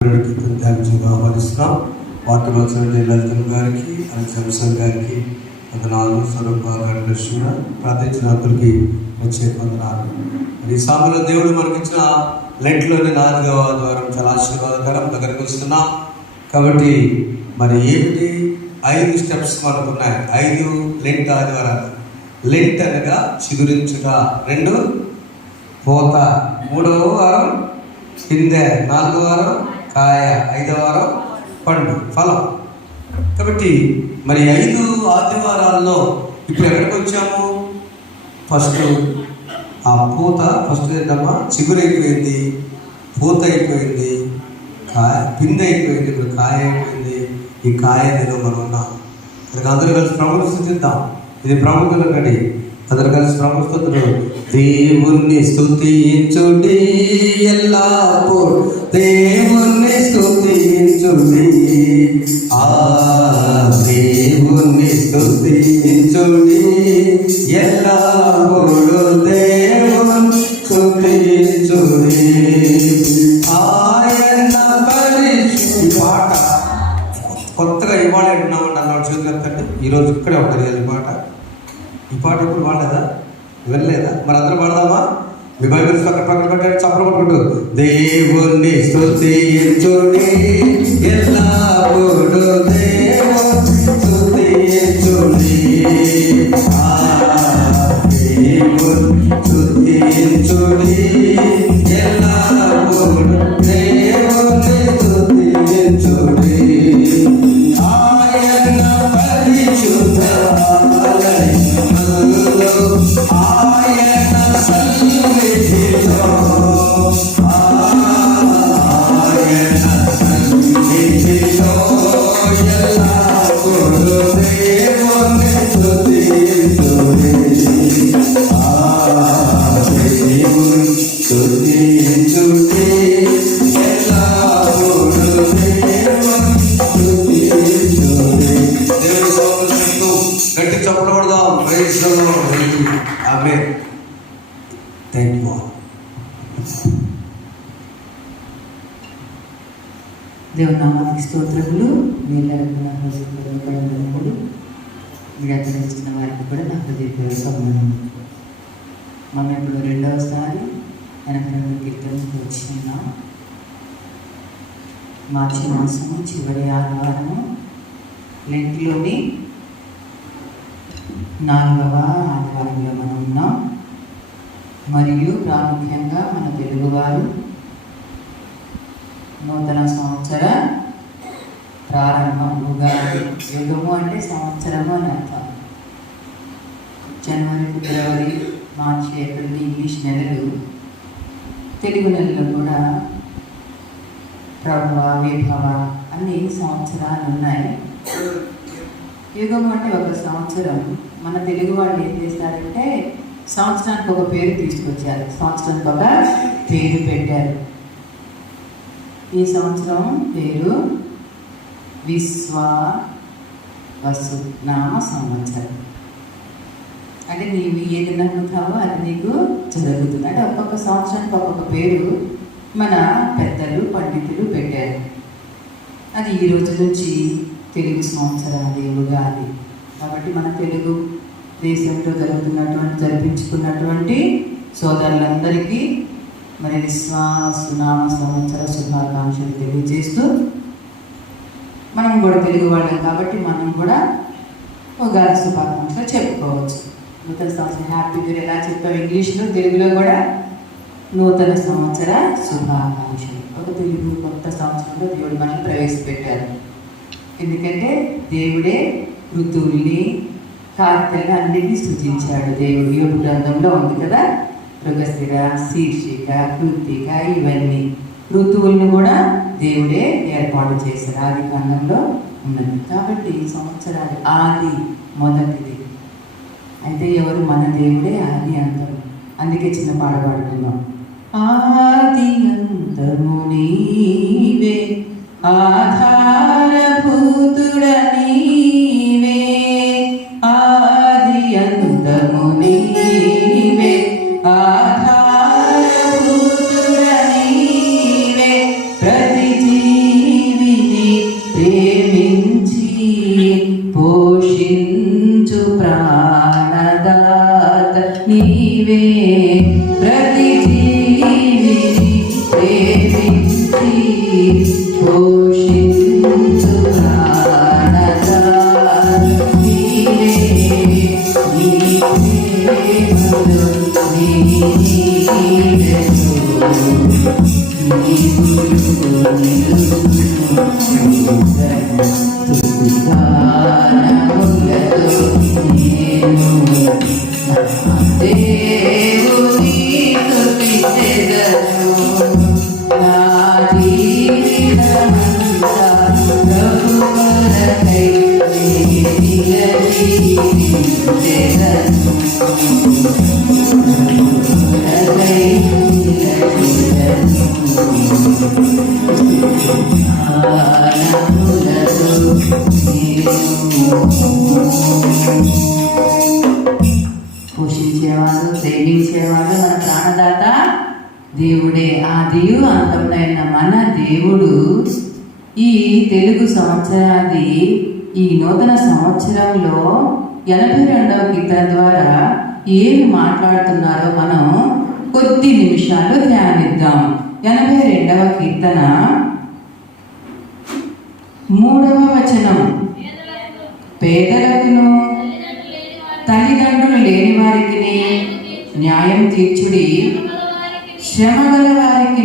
ఆహ్వానిస్తున్నాం. వార్తలు వచ్చిన లలితం గారికి, శంసన్ గారికి వందనాలు, స్వరూప గారి ప్రార్థించిన అతనికి ప్రత్యేక వందనాలు. ఈ సమయంలో దేవుడు మనకిచ్చిన లెంట్లోని 4వ ఆదివారం చాలా ఆశీర్వాదకరం దగ్గరికి వస్తున్నాం. కాబట్టి మరి ఏమిటి 5 స్టెప్స్ మనకు ఉన్నాయి. 5 లెంట్ ఆదివారాలు. లెంట్ అనగా చిగురించుట, 2 పూత, 3వ వారం పిందె, 4వ వారం కాయ, 5వ వారం పండు, ఫలం. కాబట్టి మరి 5 ఆదివారాల్లో ఇప్పుడు ఎక్కడికి వచ్చాము? ఫస్ట్ ఆ పూత, ఫస్ట్ ఏంటమ్మా, చిగురు అయిపోయింది, పూత అయిపోయింది, కాయ పిందె అయిపోయింది, ఇప్పుడు కాయ అయిపోయింది. ఈ కాయ దినం మనం ఉన్నాం. ఇక్కడికి అందరూ కలిసి ప్రభువుని స్తుతిద్దాం. ఇది ప్రముఖుల గడి. అందరు కలిసి ప్రభు స్తుతులు. దేవుణ్ణి స్తుతించుడి ఎల్లప్పుడు, దేవుణ్ణి స్తుతించుడి, ఆ దేవుణ్ణి స్తుతించుడి ఎల్లప్పుడు, దేవుణ్ణి స్తుతించుడి ఆయన పరిశుద్ధ. పాట కొత్తగా ఇవాళ విన్నామండి అన్నాడు. చేతులు ఎత్తండి. ఈరోజు ఇక్కడే ఉంటుంది ఈ పాట. ఈ పాట ఎప్పుడు పాడలేదా? వెళ్ళలేదా? మరి అందరూ పాడదామా? మీ బైబిల్స్ పక్కన పెట్టండి, చప్పలు కొట్టుకుంటూ. దేవుణ్ణి స్తుతించుడి ఎల్లప్పుడు, దేవుణ్ణి స్తుతించుడి, దేవుణ్ణి స్తుతించుడి ఎల్లప్పుడు, దేవుణ్ణి స్తుతించుడి ఆయన పరిశుద్ధ ఆయన సన్నిధిలో, ఆయన సన్నిధిలో ఎల్లప్పుడు దేవుణ్ణి స్తుతించుడి, దేవుణ్ణి స్తుతించుడి ఎల్లప్పుడు, దేవుణ్ణి స్తుతించుడి. దేవుని స్తోత్రం గట్టి చప్పట్లు కొడదాం. Praise the Lord. ఆమేన్. Thank you. దేవుని నామానికి స్తోత్రములు. మీరందరూ మీరందరూ ఇచ్చిన వారికి కూడా నా హృదయపూర్వక వందనములు. మనం ఇప్పుడు 2వసారి 82 కీర్తనకు వచ్చినాం. మార్చి మాసము చివరి ఆదివారము, లెంట్లోని 4వ ఆదివారంలో మనం ఉన్నాం. మరియు ప్రాముఖ్యంగా మన తెలుగువారు నూతన సంవత్సర ప్రారంభం, ఉగాది. యుగము అంటే సంవత్సరము అని అర్థం. జనవరి, ఫిబ్రవరి, మార్చి, ఏప్రిల్ ఇంగ్లీష్ నెలలు. తెలుగు నెలలో కూడా ప్రభవ, విభవ అన్ని సంవత్సరాలు ఉన్నాయి. యుగం అంటే ఒక సంవత్సరం. మన తెలుగు వాళ్ళు ఏం చేస్తారంటే సంవత్సరానికి ఒక పేరు తీసుకొచ్చారు, సంవత్సరానికి ఒక పేరు పెట్టారు. ఈ సంవత్సరం పేరు విశ్వావసు నామ సంవత్సరం. అంటే నీవు ఏది నమ్ముతావో అది నీకు జరుగుతుంది. అంటే ఒక్కొక్క సంవత్సరానికి ఒక్కొక్క పేరు మన పెద్దలు, పండితులు పెట్టారు. అది ఈ రోజు నుంచి తెలుగు సంవత్సరాది, ఉగాది. కాబట్టి మన తెలుగు దేశంలో జరిపించుకున్నటువంటి సోదరులందరికీ మరి విశ్వాసనామ సంవత్సర శుభాకాంక్షలు తెలియజేస్తూ, మనం కూడా తెలుగు వాళ్ళం కాబట్టి మనం కూడా ఉగాది శుభాకాంక్షలు చెప్పుకోవచ్చు. నూతన సంవత్సరం హ్యాపీ న్యూ ఇయర్ ఎలా చెప్పాం ఇంగ్లీష్లో, తెలుగులో కూడా నూతన సంవత్సర శుభాకాంక్షలు. ఒక తెలుగు కొత్త సంవత్సరంలో దేవుడు మనల్ని ప్రవేశపెట్టారు. ఎందుకంటే దేవుడే ఋతువుల్ని, కార్తెల్ని అన్నిటినీ సృజించాడు. దేవుడు యోబు గ్రంథంలో ఉంది కదా, మృగశిర, శీర్షిక, కృత్తిక, ఇవన్నీ ఋతువులను కూడా దేవుడే ఏర్పాటు చేశారు. ఆది కాండంలో ఉన్నది. కాబట్టి సంవత్సరాలు ఆది మొదటిది. అయితే ఎవరు? మన దేవుడే ఆది అంతము. అందుకే చిన్న పాట పాడుకున్నాం. ఆది అంతము నీవే, ఆధారభూతుడ నీవే, ఆది అంతము నీవే, ఆధారభూతుడ నీవే, ప్రతి ప్రేమించి పోషించు ప్రాణదాత నీవే ప్రతి జీవిని ప్రేమించి పోషించు ప్రాణదాత నీవే నీ ప్రేమలో నీ పోషించేవాడు, ప్రేమించేవాడు మన ప్రాణదాత దేవుడే. ఆ దీవు అంతమైన మన దేవుడు ఈ తెలుగు సంవత్సరాది ఈ నూతన సంవత్సరంలో 82వ కీర్తన ద్వారా ఏమి మాట్లాడుతున్నారో మనం కొద్ది నిమిషాలు ధ్యానిద్దాం. 82వ కీర్తన 3వ వచనం, పేదలకును తల్లిదండ్రులు లేని వారికి న్యాయం తీర్చుడి, శ్రమ గల వారికి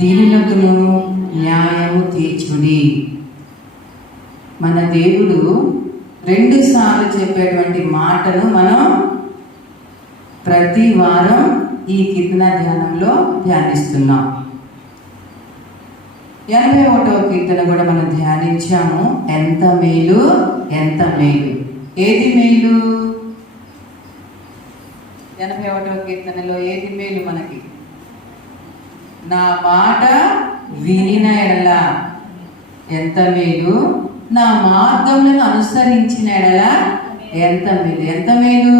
దీనులకును న్యాయము తీర్చుడి. మన దేవుడు 2 సార్లు చెప్పేటువంటి మాటను మనం ప్రతి వారం ఈ కీర్తన ధ్యానంలో ధ్యానిస్తున్నాం. 81వ కీర్తన కూడా మనం ధ్యానించాము. ఎంత మేలు, ఎంత మేలు. ఏది మేలు? 81వ కీర్తనలో ఏది మేలు మనకి? నా మాట వినిన ఎడల ఎంత మేలు, నా మార్గములను అనుసరించిన ఎడల ఎంత మేలు. ఎంత మేలు?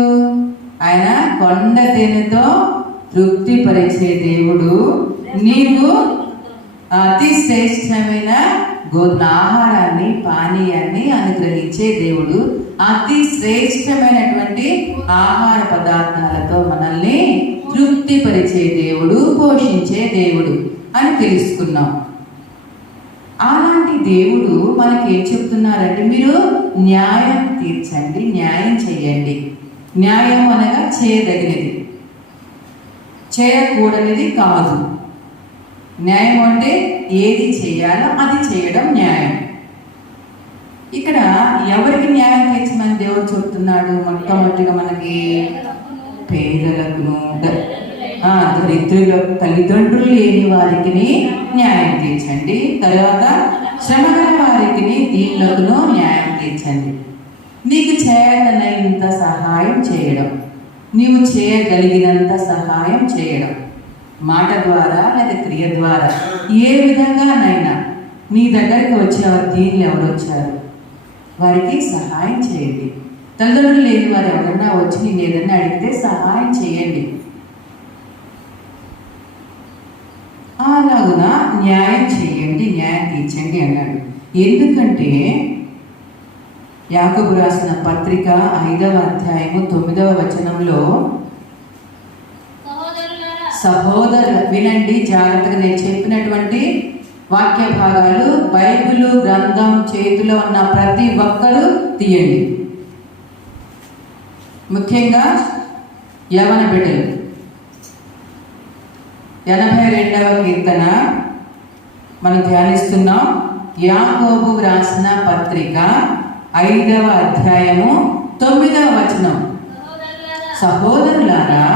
ఆయన కొండ తేనెతో తృప్తిపరిచే దేవుడు. నీవు అతి శ్రేష్టమైన గోధుమ ఆహారాన్ని, పానీయాన్ని అనుగ్రహించే దేవుడు. అతి శ్రేష్టమైనటువంటి ఆహార పదార్థాలతో మనల్ని తృప్తిపరిచే దేవుడు, పోషించే దేవుడు అని తెలుసుకున్నాం. అలాంటి దేవుడు మనకి ఏం చెప్తున్నారంటే, మీరు న్యాయం తీర్చండి, న్యాయం చేయండి. న్యాయం అనగా చేయదగినది, చేయకూడనిది కాదు. న్యాయం అంటే ఏది చేయాలో అది చేయడం న్యాయం. ఇక్కడ ఎవరికి న్యాయం తీర్చమని దేవుడు చెప్తున్నాడు? మొట్టమొదటిగా మనకి పేదలకును, దరిద్రులకు, తల్లిదండ్రులు లేని వారికి న్యాయం తీర్చండి. తర్వాత శ్రమగల వారికి, దీనులకును న్యాయం తీర్చండి. నీకు చేయగలిగినంత సహాయం చేయడం, నీవు చేయగలిగినంత సహాయం చేయడం, మాట ద్వారా లేదా క్రియ ద్వారా ఏ విధంగానైనా నీ దగ్గరికి వచ్చేవారు, దీనిలో ఎవరు వచ్చారు వారికి సహాయం చేయండి. తల్లిదండ్రులు లేని వారు ఎవరన్నా వచ్చి నేను ఏదన్నా అడిగితే సహాయం చేయండి. అలాగున న్యాయం చేయండి, న్యాయం తీర్చండి అన్నాడు. ఎందుకంటే యాకోబు రాసిన పత్రిక 5వ అధ్యాయము 9వ వచనంలో, సహోదరులు వినండి జాగ్రత్తగా, నేను చెప్పినటువంటి వాక్య భాగాలు బైబిలు గ్రంథం చేతిలో ఉన్న ప్రతి ఒక్కరూ తీయండి. ముఖ్యంగా యవన బిడ్డలు. 82వ కీర్తన మనం ధ్యానిస్తున్నాం. యాకోబు రాసిన పత్రిక 5వ అధ్యాయము 9వ వచనం, సహోదరులారా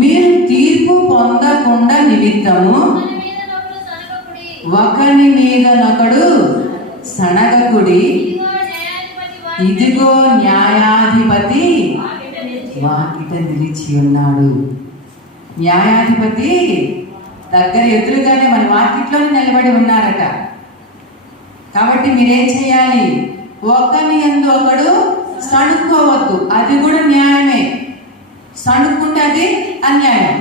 మీరు తీర్పు పొందకుండా నిమిత్తము ఒకని మీద నొకడు సనగకుడి, ఇదిగో న్యాయాధిపతి వాకిట నిలిచి ఉన్నాడు. న్యాయాధిపతి దగ్గర ఎదురుగానే మన వాకిట్లోనే నిలబడి ఉన్నారట. కాబట్టి మీరేం చేయాలి? ఒకని యందు ఒకడు సణుక్కోవద్దు. అది కూడా న్యాయమే. సణుక్కుంటే అది అన్యాయం.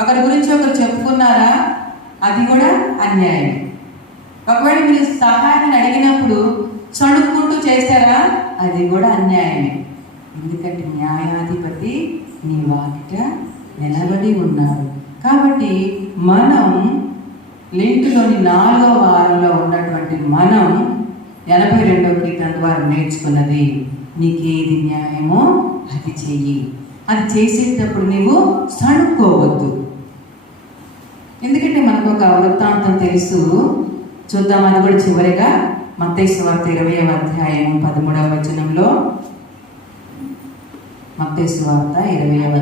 ఒకరి గురించి ఒకరు చెప్పుకున్నారా, అది కూడా అన్యాయం. ఒకవేళ మీరు సహాయాన్ని అడిగినప్పుడు సణుక్కుంటూ చేస్తారా, అది కూడా అన్యాయమే. ఎందుకంటే న్యాయాధిపతి నీ వాకిట నిలబడి ఉన్నాడు. కాబట్టి మనం లెంటులోని 4వ వారంలో ఉన్నటువంటి మనం 82వ కీర్తన ద్వారా నేర్చుకున్నది, నీకేది న్యాయమో అది చెయ్యి. అది చేసేటప్పుడు నీవు సణుక్కోవద్దు. ఎందుకంటే మనకు ఒక వృత్తాంతం తెలుసు, చూద్దాం. అది కూడా చివరిగా మత్తయి సువార్త 20వ అధ్యాయం 13వ వచనంలో, మత్తయి సువార్త 20వ.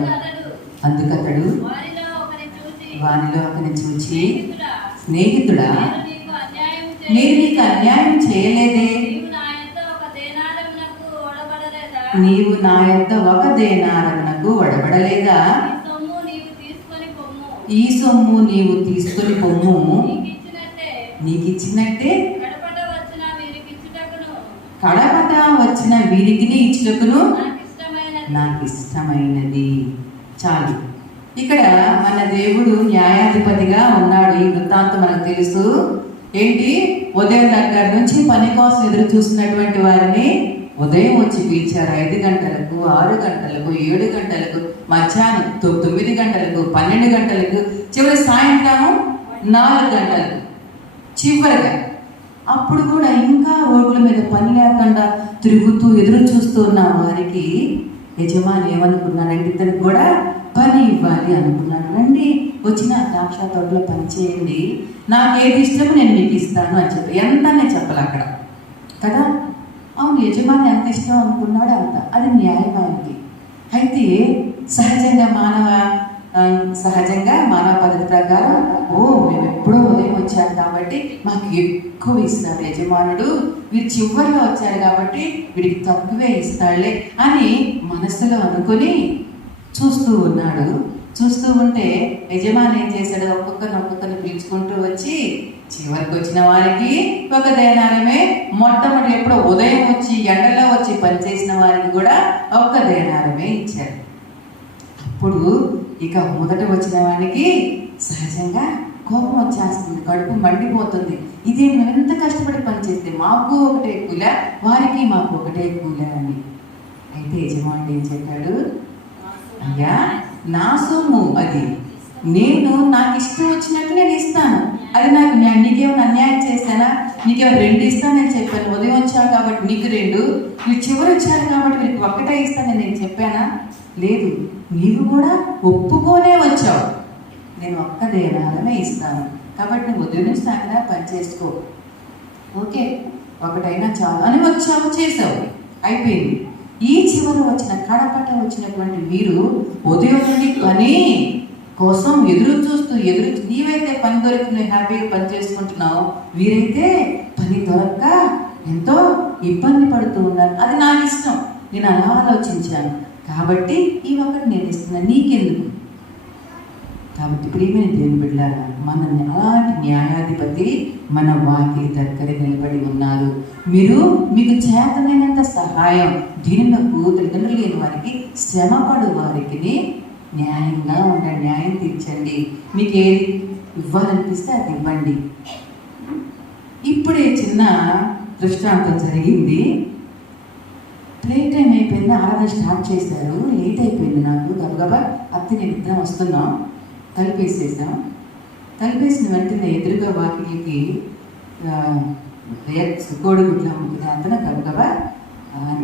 అందుకతడు వానిలో ఒకరిని చూచి, స్నేహితుడా, నేను నీకు అన్యాయం చేయలేదే, నీవు నా యొద్ద 1 దేనారమునకు వడబడలేదా, ఈ సొమ్ము నీవు తీసుకొని పొమ్ము, నీకు ఇచ్చినట్టే కడపట వచ్చిన వీరికి ఇచ్చుటకును నాకు ఇష్టమైనది. చాలు. ఇక్కడ మన దేవుడు న్యాయాధిపతిగా ఉన్నాడు. ఈ వృత్తాంతం మనకు తెలుసు. ఏంటి, ఉదయం దగ్గర నుంచి పని కోసం ఎదురు చూస్తున్నటువంటి వారిని ఉదయం వచ్చి పిలిచారు. 5 గంటలకు, 6 గంటలకు, 7 గంటలకు, మధ్యాహ్నం 9 గంటలకు, 12 గంటలకు, చివరి సాయంత్రం 4 గంటలకు చివరిగా. అప్పుడు కూడా ఇంకా రోడ్ల మీద పని లేకుండా తిరుగుతూ ఎదురు చూస్తూ ఉన్న వారికి యజమాని ఏమనుకున్నాడంటే, ఇతనికి కూడా పని ఇవ్వాలి అనుకున్నాడు. రండి, వచ్చిన ద్రాక్ష తోటలో పని చేయండి, నాకు ఏది ఇష్టమో నేను మీకు ఇస్తాను అని చెప్పి. ఎంత నేను చెప్పాలి అక్కడ కదా. అవును, యజమాని ఎంత ఇష్టం అనుకున్నాడు అంత, అది న్యాయమైనది. అయితే సహజంగా మానవ పద్ధతి ప్రకారం, మేము ఎప్పుడో ఉదయం వచ్చాం కాబట్టి మాకు ఎక్కువ ఇస్తారు యజమానుడు, వీరు చివరిలో వచ్చారు కాబట్టి వీడికి తక్కువే ఇస్తాడులే అని మనసులో అనుకుని చూస్తూ ఉన్నాడు. చూస్తూ ఉంటే యజమాని ఏం చేశాడు, ఒక్కొక్కరిని పిలుచుకుంటూ వచ్చి చివరికి వచ్చిన వారికి 1 దేనారమే, మొట్టమొదటి ఎప్పుడో ఉదయం వచ్చి ఎండలో వచ్చి పనిచేసిన వారికి కూడా 1 దేనారమే ఇచ్చాడు. అప్పుడు ఇక మొదట వచ్చిన వాడికి సహజంగా కోపం వచ్చేస్తుంది, కడుపు మండిపోతుంది. ఇదే మేము ఎంత కష్టపడి పనిచేస్తే మాకు ఒకటే కూల, వారికి మాకు ఒకటే కూల అని. అయితే యజమాని ఏం చెప్పాడు, అయ్యా నా సొమ్ము అది, నేను నాకు ఇష్టం వచ్చినట్టు నేను ఇస్తాను. అది నాకు నీకేమైనా అన్యాయం చేస్తానా, నీకేమైనా 2 ఇస్తానని చెప్పాను. ఉదయం వచ్చావు కాబట్టి నీకు 2, మీరు చివరి వచ్చారు కాబట్టి మీకు 1 ఇస్తానని నేను చెప్పానా? లేదు, నీవు కూడా ఒప్పుకోనే వచ్చావు, నేను 1 దేనారమే ఇస్తాను కాబట్టి నువ్వు ఉదయం నుంచి సాయంత్రం పని చేసుకో, ఓకే 1 చాలు అని వచ్చావు, చేసావు, అయిపోయింది. ఈ చివరి వచ్చిన కడపట వచ్చినటువంటి వీరు ఉదయం నుండి పని కోసం ఎదురు చూస్తూ నీవైతే పని దొరికి హ్యాపీగా పని చేసుకుంటున్నావు, వీరైతే పని దొరక్క ఎంతో ఇబ్బంది పడుతూ ఉన్నారు. అది నాకు ఇష్టం, నేను అలా ఆలోచించాను కాబట్టి ఈ 1 నేను ఇస్తున్నాను, నీకెందుకు. కాబట్టి ప్రియమైన దేవుని బిడ్డలారా, మనల్ని అలాంటి న్యాయాధిపతి మన వాకిలి దగ్గర నిలబడి ఉన్నారు. మీకు చేతనైనంత సహాయం, దీనులకు తల్లిదండ్రులు లేని వారికి, శ్రమపడు వారికి న్యాయంగా ఉండండి, న్యాయం తీర్చండి. మీకు ఏది ఇవ్వాలనిపిస్తే అది ఇవ్వండి. ఇప్పుడే చిన్న దృష్టాంతం జరిగింది. ప్రే టైం అయిపోయింది, ఆరాధన స్టార్ట్ చేశారు, లేట్ అయిపోయింది. నాకు గబగబా అత్తి నేను ఇద్దరం వస్తున్నాం, తలుపేసేసాం. తలుపేసిన వెంటనే ఎదురుగా వాకిలికి కోడిగుడ్లు అమ్ముకునే అతను గబగబా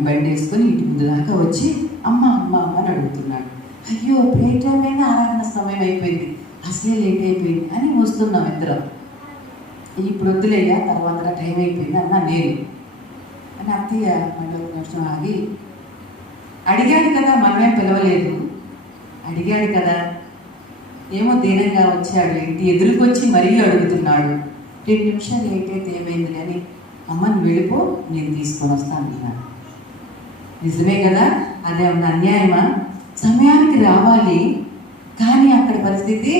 బండి వేసుకొని ఇంటి ముందు దాకా వచ్చి అమ్మ అమ్మ అమ్మ అని అడుగుతున్నాడు. అయ్యో ప్రే టైం అయినా ఆరాధన సమయం అయిపోయింది, అసలే లేట్ అయిపోయింది అని వస్తున్నాం ఇద్దరం. ఇప్పుడు వద్దులేగా, తర్వాత టైం అయిపోయింది అన్నా నేను అని. అత్తయ్య మళ్ళీ 1 నిమిషం ఆగి, అడిగాడు కదా, మనమేం పిలవలేదు, అడిగాడు కదా, ఏమో ధైర్యంగా వచ్చాడు, ఇంటి ఎదురుకొచ్చి మరీ అడుగుతున్నాడు. 2 నిమిషాలు లేట్ అయితే ఏమైంది అని, అమ్మ నువ్వు వెళ్ళిపో, నేను తీసుకొని వస్తాను అన్నాడు. నిజమే కదా, అదే ఉన్న అన్యాయమా? సమయానికి రావాలి, కానీ అక్కడ పరిస్థితి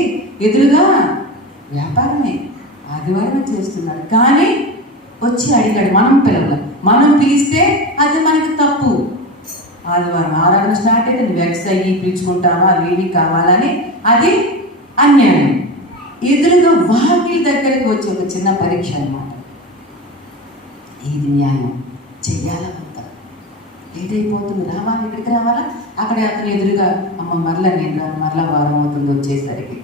ఎదురుగా వ్యాపారమే, ఆదివారం చేస్తున్నాడు, కానీ వచ్చి అడిగాడు. మనం పిలిస్తే అది మనకి తప్పు. ఆదివారం ఆరాధన స్టార్ట్ అయితే నువ్వు అయ్యి పిలుచుకుంటావా, అవి కావాలని, అది అన్యాయం. ఎదురుగా వాకిలి దగ్గరికి వచ్చి ఒక చిన్న పరీక్ష అన్నమాట. ఇది న్యాయం చెయ్యాలా వద్దా? లేట్ అయిపోతుంది, రావాలి, ఇక్కడికి రావాలా? అక్కడ అతను ఎదురుగా అమ్మ మరలా నేను రాను, మరలా వారం అవుతుంది వచ్చేసరికి,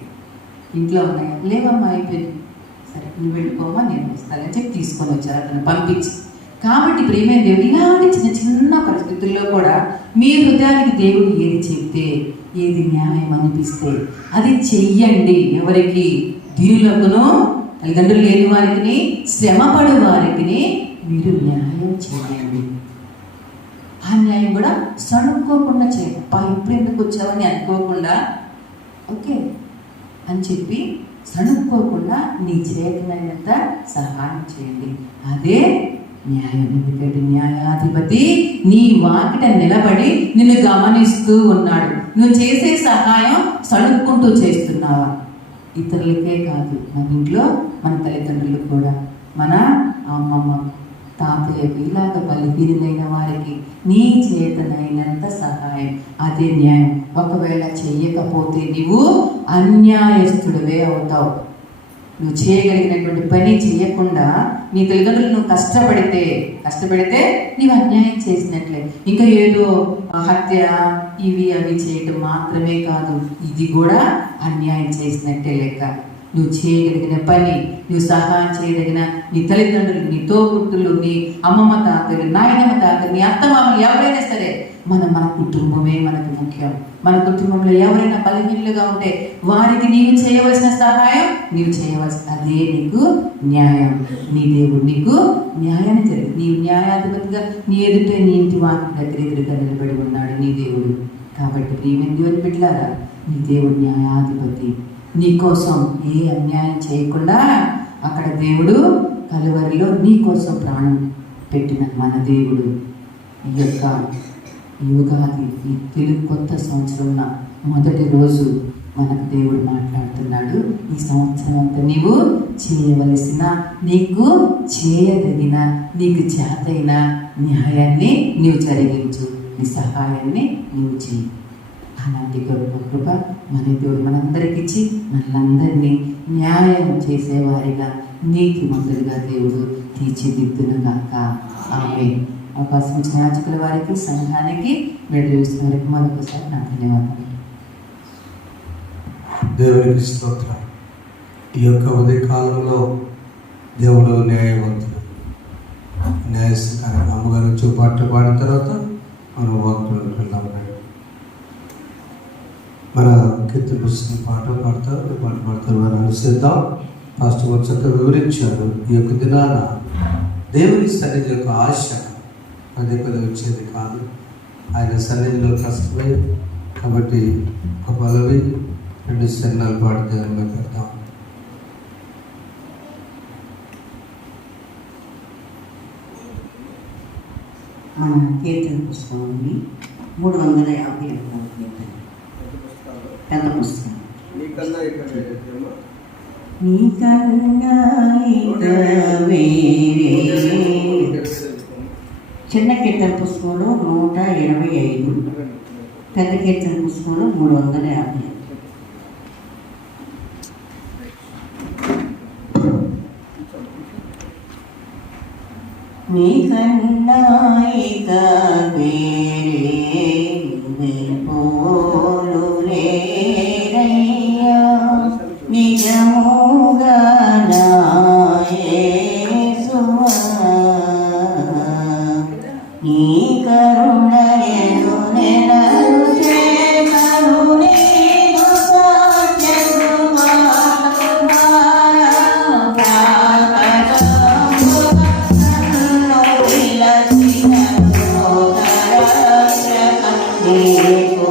ఇంట్లో ఉన్నాయా? లేవమ్మా అయిపోయింది, సరే నువ్వు వెళ్ళిపోమా నేను వస్తానని చెప్పి తీసుకొని వచ్చారు అతను పంపించి. కాబట్టి ప్రేమైన దేవుడు ఇలాంటి చిన్న చిన్న పరిస్థితుల్లో కూడా మీ హృదయానికి దేవుడు ఏది చెప్తే, ఏది న్యాయం అనిపిస్తే అది చెయ్యండి. ఎవరికి? దీనులకును, తల్లిదండ్రులు లేని వారికి, శ్రమపడు వారికి మీరు న్యాయం చేయండి. ఆ న్యాయం కూడా సణుక్కోకుండా చేయండి. ఇప్పుడు ఎందుకు వచ్చావని అనుకోకుండా, ఓకే అని చెప్పి సణుక్కోకుండా నీ చేతనైనంత సహాయం చేయండి. అదే న్యాయం. ఎందుకంటే న్యాయాధిపతి నీ వాకిట నిలబడి నిన్ను గమనిస్తూ ఉన్నాడు. నువ్వు చేసే సహాయం సణుక్కుంటూ చేస్తున్నావా? ఇతరులకే కాదు, మన ఇంట్లో మన తల్లిదండ్రులకు కూడా, మన అమ్మమ్మ తాతయ్యకు, ఇలాగ బలహీనమైన వారికి నీ చేతనైనంత సహాయం, అదే న్యాయం. ఒకవేళ చెయ్యకపోతే నీవు అన్యాయస్తుడివే అవుతావు. నువ్వు చేయగలిగినటువంటి పని చేయకుండా నీ తల్లిదండ్రులు నువ్వు కష్టపడితే నీవు అన్యాయం చేసినట్లే. ఇంకా ఏదో హత్య ఇవి అవి చేయటం మాత్రమే కాదు, ఇది కూడా అన్యాయం చేసినట్టే లెక్క. నువ్వు చేయగలిగిన పని, నువ్వు సహాయం చేయదగిన నీ తల్లిదండ్రులు, నీ తోబుట్టులు, నీ అమ్మమ్మ తాతలు, నాయనమ్మ తాతలు, నీ అత్తమామలు ఎవరైనా సరే, మన కుటుంబమే మనకు ముఖ్యం. మన కుటుంబంలో ఎవరైనా బలహీనులుగా ఉంటే వారికి నీవు చేయవలసిన సహాయం నీవు చేయవలసిన, అదే నీకు న్యాయం. నీ దేవుడు నీకు న్యాయాన్ని జరిగి, నీవు న్యాయాధిపతిగా నీ ఎదుటే నీ ఇంటి వాకి దగ్గర ఎదురుగా నిలబడి ఉన్నాడు నీ దేవుడు. కాబట్టి ప్రియమైన దేవుని బిడ్డలారా, నీ దేవుడు న్యాయాధిపతి. నీ కోసం ఏ అన్యాయం చేయకుండా అక్కడ దేవుడు కలువరిలో నీ కోసం ప్రాణం పెట్టిన మన దేవుడు. ఈ యొక్క యుగాది, ఈ తెలుగు కొత్త సంవత్సరంలో మొదటి రోజు మనకు దేవుడు మాట్లాడుతున్నాడు. ఈ సంవత్సరం అంతా నీవు చేయవలసిన, నీకు చేయదగిన, నీకు చేతైన న్యాయాన్ని నీవు జరిగించు, నీ సహాయాన్ని నీవు చేయి. అలాంటి గొప్ప కృప మన దేవుడు మనందరికి ఇచ్చి మనందరినీ న్యాయం చేసేవారిగా, నీతిమంతులుగా దేవుడు తీర్చిదిద్దునుగాక. ఆమేన్. అవకాశం ఇచ్చిన యాజకుల వారికి, సంఘానికి, వేడుస్తున్న వారికి మరొకసారి నా ధన్యవాదాలు. దేవునికి స్తోత్రం. ఈ యొక్క ఉదయ కాలంలో దేవుడు న్యాయవంతుడు, న్యాయస్థానం అమ్మగారు చూపాటు పాడిన తర్వాత మనం వాక్తులకు వెళ్దాం. మన కీర్తి పుస్తకం పాట పాడతారు మనం అనుసరిద్దాం. పాస్టర్ గారు చక్కగా వివరించారు. ఈ యొక్క దినాన దేవుని సన్నిధి యొక్క ఆశ పదే వచ్చేది కాదు, ఆయన సన్నిధిలో కష్టమే. కాబట్టి ఒక పల్లవి 2 చరణాలు పాడి దేవునిలో పెడతాం. మన కీర్తన పుస్తకం ఉంది 350 పెద్ద పుస్తకం. నీకన్నా చిన్న కీర్తన పుస్తకంలో 125, పెద్ద కీర్తన పుస్తకంలో 350. నీకన్నా ఇక వేరే పోలు లేరయ్యా, నిజముగా నా యేసువా, నీ కరుణయను నెలలు చేకను నీదు సాధ్యముగా నీకు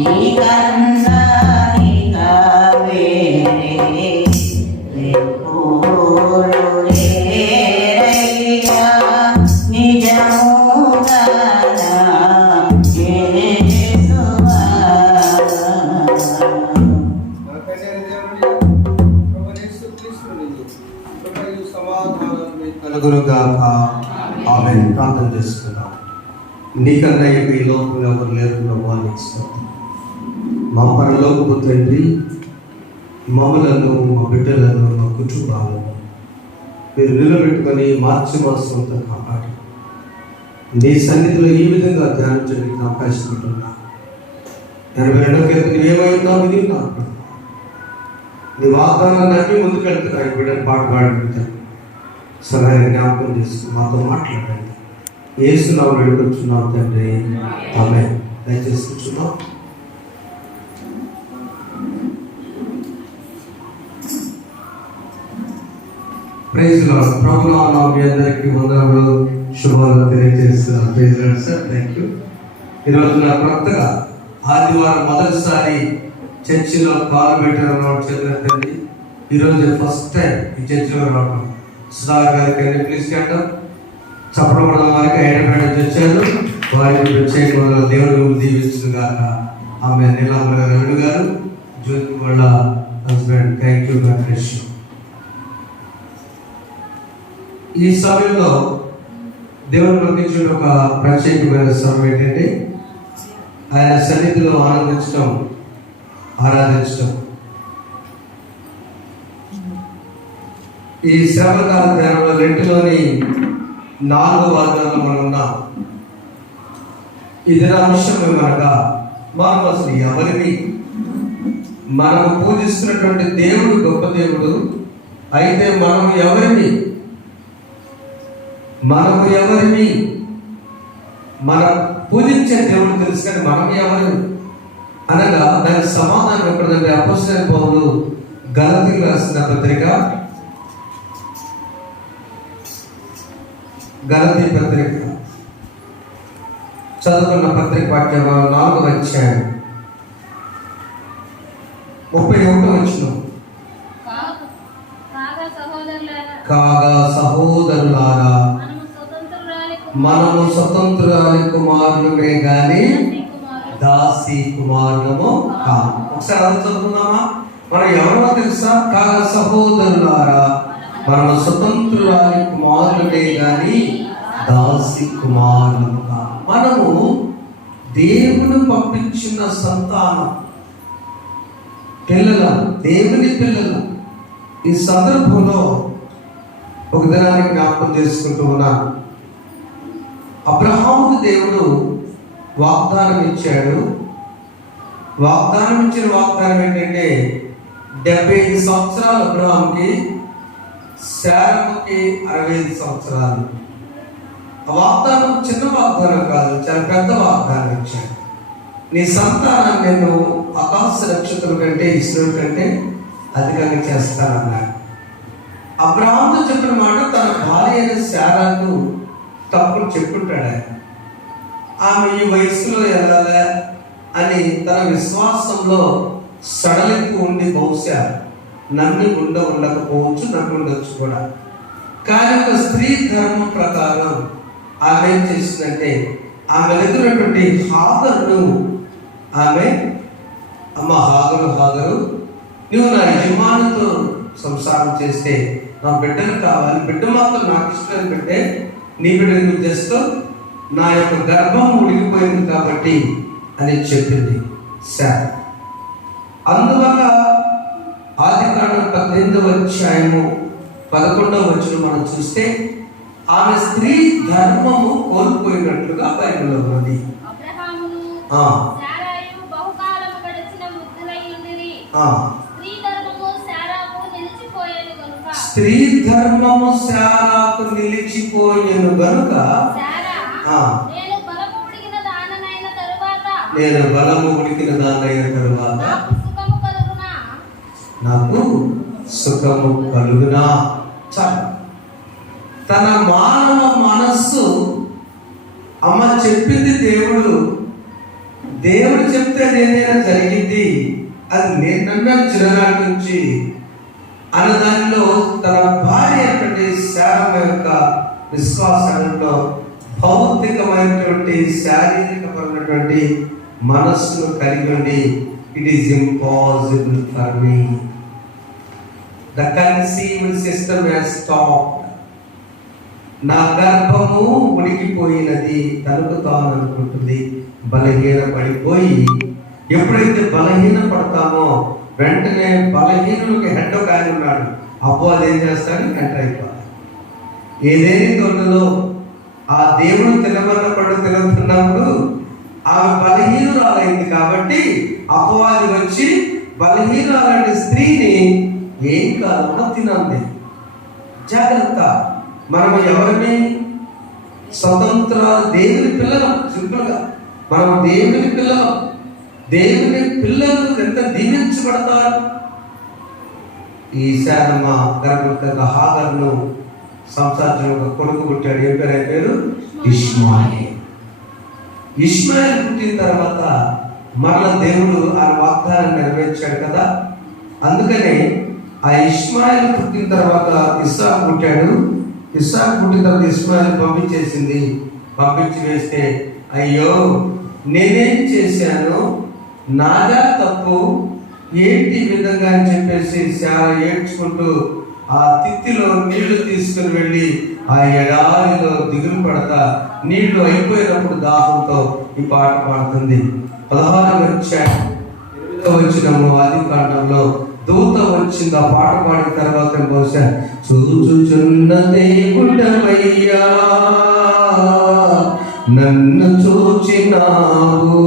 నీకన్నా నీకా వేరే రెప్పులు లేరయ్యా నిజముగా నా యేసువా. కలుగునుగాక. ఆమేన్. ప్రార్థన చేసుకుందాం. నీకన్నా ఈ లోకంలో ఎవరు లేరు ప్రభువా, నీకు స్తోత్రం. మా పరలోకపు తండ్రి, మమ్మలను, మా బిడ్డలను, మా కుటుంబాలను మీరు నిలబెట్టుకొని మార్చి సొంత కాపాడి నీ సన్నిధిలో ఈ విధంగా ధ్యానించడానికి అవకాశం ఉంటున్నా. 82వ కీర్తన ఏమైందో విన్నాను. నీ వాగ్దానాన్ని అన్ని ముందుకెళ్తున్నాయి. బిడ్డను పాట పాడుకుంటాను. సహాయం జ్ఞాపకం చేసుకుని మాతో మాట్లాడండి. యేసునామములో వేడుకొంచున్నాం తండ్రి. ఆమేన్. దయచేసి కూర్చున్నాం. Praise Lord. ప్రభువు నామములో మీ అందరికీ వందనములు, శుభాలు తెలియజేస్తున్నాను. Praise Lord sir. Thank you. ఈరోజు నా కొత్తగా ఆదివారం మొదటిసారి చర్చిలో కాలు పెట్టడం చదివిందండి. ఈరోజు ఫస్ట్ టైం ఈ చర్చిలో రావడం. సుధాకర్ గారికి ప్లీజ్ కేటం చప్పడం వారికి హైదరాబాద్ నుంచి వచ్చారు. వారికి ప్రత్యేకంగా దేవుడు దీవించును గాక. ఆమె నీలాంబర రవి గారు, జ్యోతి వాళ్ళ husband. Thank you. God bless you. ఈ సమయంలో దేవుడు పంపించిన ఒక ప్రత్యేకమైన సమయం ఏంటంటే ఆయన సన్నిధిలో ఆనందించడం, ఆరాధించడం. ఈ శ్రమకాల ధ్యానంలో 2లోని 4వ వాగ్దానంలో మనం ఉన్నాం. ఇది అంశం ఏమనగా మనం అసలు ఎవరిని, మనం పూజిస్తున్నటువంటి దేవుడు గొప్ప దేవుడు. అయితే మనం ఎవరిని మనం పూజించే దేవుడు తెలుసు, కానీ మనం ఎవరు అనగా దానికి సమాధానం ఎప్పుడంటే అపోస్తలుడైన పౌలు గలతీయులకు రాసిన పత్రిక, గలతీ పత్రిక చదువుకున్న పత్రిక పాఠ్యం 4వ అధ్యాయం 31వ వచనం. కాగా సహోదరులారా, మనము స్వతంత్రురాలి కుమారులమే గాని దాసి కుమారులము కాము. ఒకసారి అది చదువుకుందామా? మనం ఎవరో తెలుసా? కాగా సహోదరులారా, మనము స్వతంత్రురాలి కుమారులమే గాని దాసి కుమారులము కాము. మనము దేవుడు పంపించిన సంతానం, పిల్లల, దేవుని పిల్లలు. ఈ సందర్భంలో ఒక దినాన్ని జ్ఞాపకం చేసుకుంటూ ఉన్నాను. అబ్రహాముకు దేవుడు వాగ్దానం ఇచ్చాడు. వాగ్దానం ఇచ్చిన వాగ్దానం ఏంటంటే 75 సంవత్సరాలు అబ్రహాంకి, శారాకి 65 సంవత్సరాలు. ఆ వాగ్దానం చిన్న వాగ్దానం కాదు, చాలా పెద్ద వాగ్దానం ఇచ్చాడు. నీ సంతానం నేను ఆకాశ నక్షత్రం కంటే, ఇస్రాయేలు కంటే అధికంగా చేస్తానన్నాడు. అబ్రహాముతో చెప్పిన మాట తన భార్య అయిన శారాకు తప్పుడు చెప్పుంటాడు ఆయన. ఆమె ఈ వయసులో వెళ్ళాలా అని తన విశ్వాసంలో సడలింపు ఉండి బహుశా నమ్మి ఉండకపోవచ్చు, నమ్మి ఉండొచ్చు కూడా. కానీ ఒక స్త్రీ ధర్మం ప్రకారం ఆమె ఏం చేసిందంటే, ఆమె ఎదురైనటువంటి హాగరును ఆమె, అమ్మ హాగరు, నువ్వు నా యజమానితో సంసారం చేస్తే నా బిడ్డను కావాలి, బిడ్డ మాత్రం నాకు ఇష్టమైన బిడ్డే, నీ బిడ్డను నువ్వు చేస్తావు, నా యొక్క గర్భం ఉడికిపోయింది కాబట్టి అని చెప్పింది శారా. అందువల్ల ఆదికాండం 18వ అధ్యాయము 11వ వచనం మనం చూస్తే ఆమె స్త్రీ ధర్మము కోల్పోయినట్లుగా బైబిల్లో ఉంది. స్త్రీ ధర్మము శారాకు నిలిచిపోయేను గనుక నేను బలము ఉడికిన దానైన తరువాత నాకు సుఖము కలుగునా. తన మానవ మనస్సు, అమ్మ చెప్పింది దేవుడు, దేవుడు చెప్తే ఏదైనా జరిగింది, అది నేను నన్నాను చిన్ననాటి నుంచి అన్న దానిలో తన భార్య అంటే శారమ యొక్క విశ్వాసంలో భౌతికమైనటువంటి శారీరకమైనటువంటి మనస్సును కలిగి ఉండి, it is impossible for me, the conceived system has stopped, నా గర్భము ఉడికిపోయినది, తనకు తాను అనుకుంటుంది, బలహీన పడిపోయి. ఎప్పుడైతే బలహీన పడతామో వెంటనే బలహీనులకు హెడ్ ఒక ఆయన ఉన్నాడు, అప్పు అదేం చేస్తాడు, ఎంటర్ అయిపోవాలి. ఏదేని తోటలో ఆ దేవుడు తినమన్న పడు తిరుగుతున్నప్పుడు ఆమె బలహీనురాలైంది కాబట్టి అపవాది వచ్చి బలహీనురాలంటే స్త్రీని ఏం కాలంలో తినంది. జాగ్రత్త, మనం ఎవరిని స్వతంత్ర దేవుని పిల్లలు, సింపుల్గా మనం దేవుని పిల్లలు. దేవుని పిల్లలు ఎంత దీవించబడతారు. ఈ శారమ్మ గర్భవతి హాగర్ను సంసారం ఒక కొడుకు పుట్టాడు. ఏం పేరు? ఇష్మాయేల్. ఇష్మాయేల్ పుట్టిన తర్వాత మరల దేవుడు ఆ వాగ్దానాన్ని నెరవేర్చాడు కదా. అందుకనే ఆ ఇష్మాయేల్ పుట్టిన తర్వాత ఇస్సాకు పుట్టాడు. ఇస్సాకు పుట్టిన తర్వాత ఇష్మాయేల్ పంపించి వేస్తే, అయ్యో నేనేం చేశాను, నాదా తప్పు ఏంటి విధంగా అని చెప్పేసి శారా ఏడ్చుకుంటూ ఆ తిత్తిలో నీళ్లు తీసుకుని వెళ్ళి ఆ ఎడారిలో దిగులు పడతా నీళ్లు అయిపోయినప్పుడు దాహంతో ఈ పాట పాడుతుంది. 16వ వచనము ఆది కాండంలో దూత వచ్చింది. ఆ పాట పాడిన తర్వాత బహుశా చూచుచున్న దేవుడవయ్యా నన్ను చూచినావు,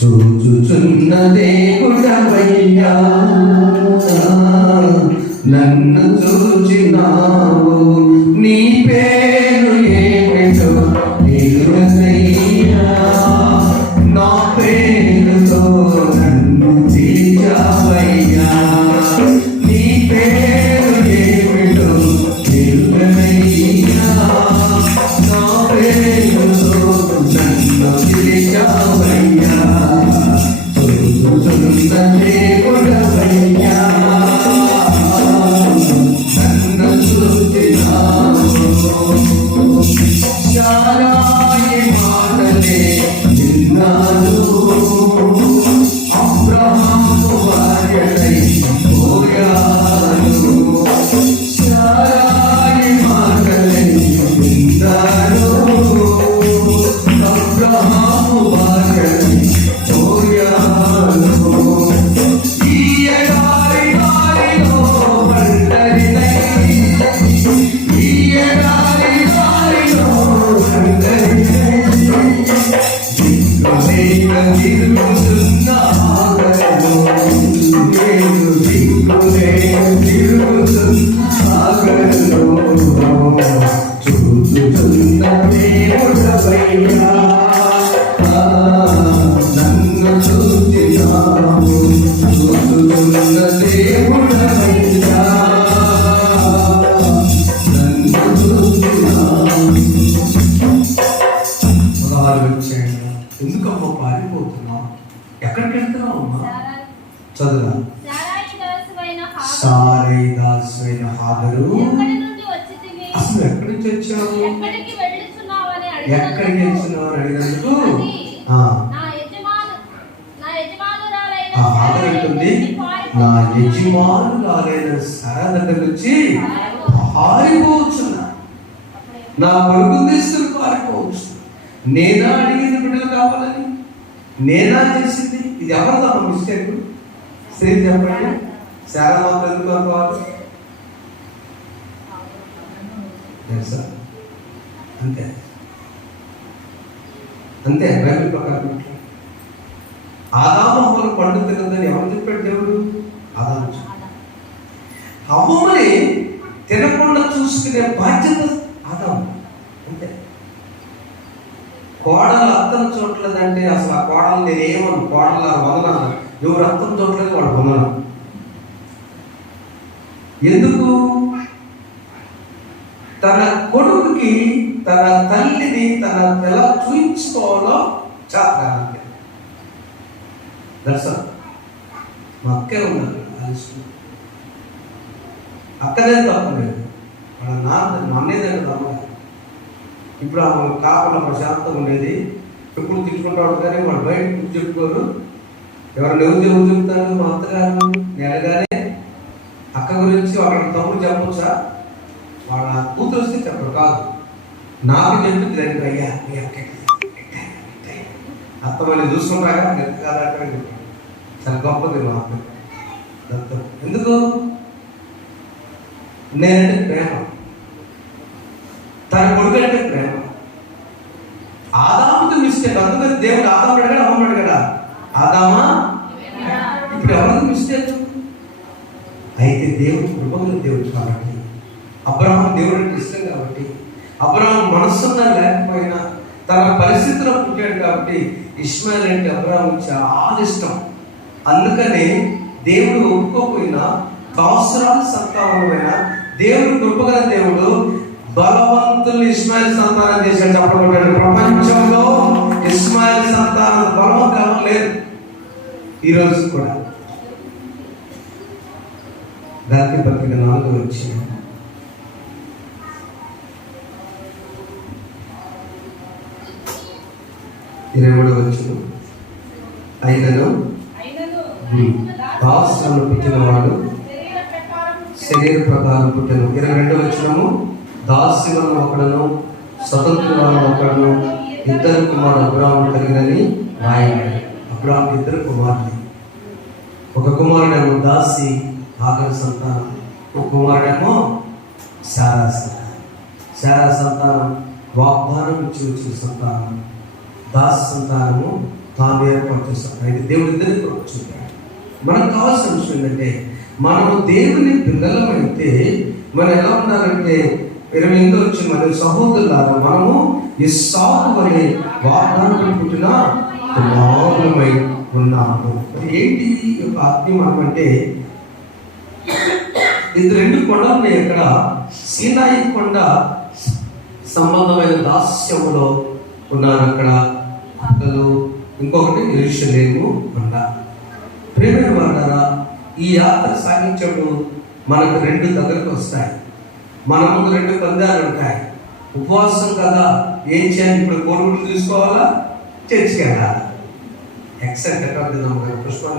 చూచుచున్న దేవుడవయ్యా నన్ను చూచినావు, నీ పేరు ఏమిటో ఎరుగనయ్యా, నా పేరుతో నన్ను పిలిచావయ్యా, నీ పేరు ఏమిటో ఎరుగనయ్యా, నా పేరుతో నన్ను పిలిచావయ్యా, చూచుచున్న దేవుడవయ్యా నన్ను చూచినావు. శారాయి మాటలే విన్నాను, అబ్రహాము భార్యనై పోయాను. శారాయి మాటలే విన్నాను, అబ్రహాము భార్యనై పోయాను. ఈ ఎడారి దారిలో ఒంటరినై, ఈ ఎడారి దారిలో ఒంటరినై, దిక్కులేక తిరుగుతున్న ఆగను, నేను దిక్కులేక తిరుగుతున్న ఆగను, చూచుచున్న దేవుడవయ్యా నన్ను చూచినావు, చూచుచున్న దేవుడవయ్యా నన్ను చూచినావు. ఎందుకమ్మా పారిపోతున్నావు? ఎక్కడికి వెళ్తున్నావు అమ్మా? చదువురా. సారై దాసైన హాగరు అసలు ఎక్కడి నుంచి వచ్చావు, ఎక్కడికి వెళ్తున్నావు అని అడిగినందుకు హాగరు అంటుంది, నా యజమానురాలైన సారా దగ్గర నుంచి పారిపోవచ్చున్నా, నా కొడుకు తీసుకుని పారిపోవచ్చు. నేనా అడిగింది బిడ్డలు కావాలని, నేనా చేసింది? ఇది ఎవరిదా మిస్టేక్? స్త్రీ చెప్పండి, శారా మాత్రం ఎందుకు అనుకోవాలి? తెలుసా? అంతే అంతే. బైబిల్ ప్రకారం ఆదాము హవ్వలు పండు తినదని ఎవరు చెప్పాడు? దేవుడు ఆదాము. హవ్వని తినకుండా చూసుకునే బాధ్యత ఆదాము. అంతే. కోడలు అత్తను చూడలేదంటే అసలు ఆ కోడలు నేనేమను, కోడల వందన ఎవరు అత్తను చూడలేదు, వాడు వందన. ఎందుకు? తన కొడుకుకి తన తల్లిని తన ఎలా చూయించుకోవాలో చెప్పాలి. దర్శనం మా అక్కే ఉన్నారు ఆ లిస్టులో. అక్కదే తప్పు లేదు, వాళ్ళ నాన్న మా అన్నయ్య దగ్గర తప్పు. ఇప్పుడు ఆమె కాకుండా ప్రశాంతంగా ఉండేది, ఎప్పుడు తిట్టుకుంటాడు కానీ వాళ్ళు బయట చెప్పుకోరు. ఎవరు ఎవరు చెప్తారు? మా అత్తగారు నేనగానే అక్క గురించి వాళ్ళ తమ్ముడు చెప్పొచ్చా? వాళ్ళ కూతురు వస్తే చెప్పరు కాదు, నాకు చెప్పింది రెండు. అయ్యా మీ అక్క అత్త మళ్ళీ చూసుకుంటాగా కాదా? చాలా గొప్పది మా అక్క దత్తం. ఎందుకు? నేనంటే ప్రేమ, తన కొడుకు అంటే ప్రేమ. ఆదాముతో మిస్టేక్, అందుకని దేవుడు ఆదాము అడిగాడు, అమ్మమ్మ అడిగాడా? ఆదామా ఇప్పుడు ఎవరికి మిస్టేక్? అయితే దేవుడు కృపగల దేవుడు కాబట్టి, అబ్రహాం దేవుడు అంటే ఇష్టం కాబట్టి, అబ్రహాం మనస్సున్నా లేకపోయినా తన పరిస్థితిలో పుట్టాడు కాబట్టి ఇష్మాయిల్ అంటే అబ్రహాం చాలా ఇష్టం. అందుకనే దేవుడు ఒప్పుకోకపోయినా దాసురాలు సంతానమైన దేవుడు కృపగల దేవుడు బలవంతులు ఇష్మాయిల్ సంతానం చేశాడు. చెప్పబడ్డాడు, ప్రపంచంలో ఇష్మాయిల్ సంతానం బలవంతం లేదు ఈరోజు కూడా. దానికి పత్రిక 4 వచ్చింది. వచ్చిన అయినను దాసులను పుట్టినవాడు శరీర ప్రకారం పుట్టిన. 22 వచ్చినము దాసి వలన ఒకడును స్వతంత్ర వలన ఒకడును ఇద్దరు కుమారుడు అబ్రాహాము కలిగినని రాయబడి. అబ్రాహాము 2 కుమారులు, ఒక కుమారుడేమో దాసి ఆఖరి సంతానం, ఒక కుమారుడేమో శారా సంతానం. శారా సంతానం వాగ్దానం ఇచ్చి వచ్చిన సంతానం, దాసి సంతానము తాను ఏర్పాటు చేస్తాడు. అయితే దేవుడు ఇద్దరిని చూపాడు. మనకు కావాల్సిన విషయం ఏంటంటే, మనము దేవుని పిల్లలమైతే మనం ఎలా ఉండాలంటే 28 వచ్చి మన సహోదరులారా మనము ఇస్సాకు వలె వాగ్దానం పుట్టిన కుమారులమై ఉన్నాము. ఏంటి యొక్క ఆత్మీయం అంటే, ఇది 2 కొండలు ఉన్నాయి. ఇక్కడ సీనాయి కొండ సంబంధమైన దాస్యములో ఉన్నారు అక్కడ అక్కలు, ఇంకొకటి యెరూషలేము కొండ. ప్రేమైన వాడారా, ఈ యాత్ర సాగించడం మనకు 2 దగ్గరకు వస్తాయి. మన ముందు 2 పందాలు ఉంటాయి. ఉపవాసం కదా, ఏం చేయాలి? ఇప్పుడు కోడిగుడ్లు తీసుకోవాలా, చర్చికి వెళ్ళాలి. ఎక్సెంట్ ఎక్కడ పుష్పాలు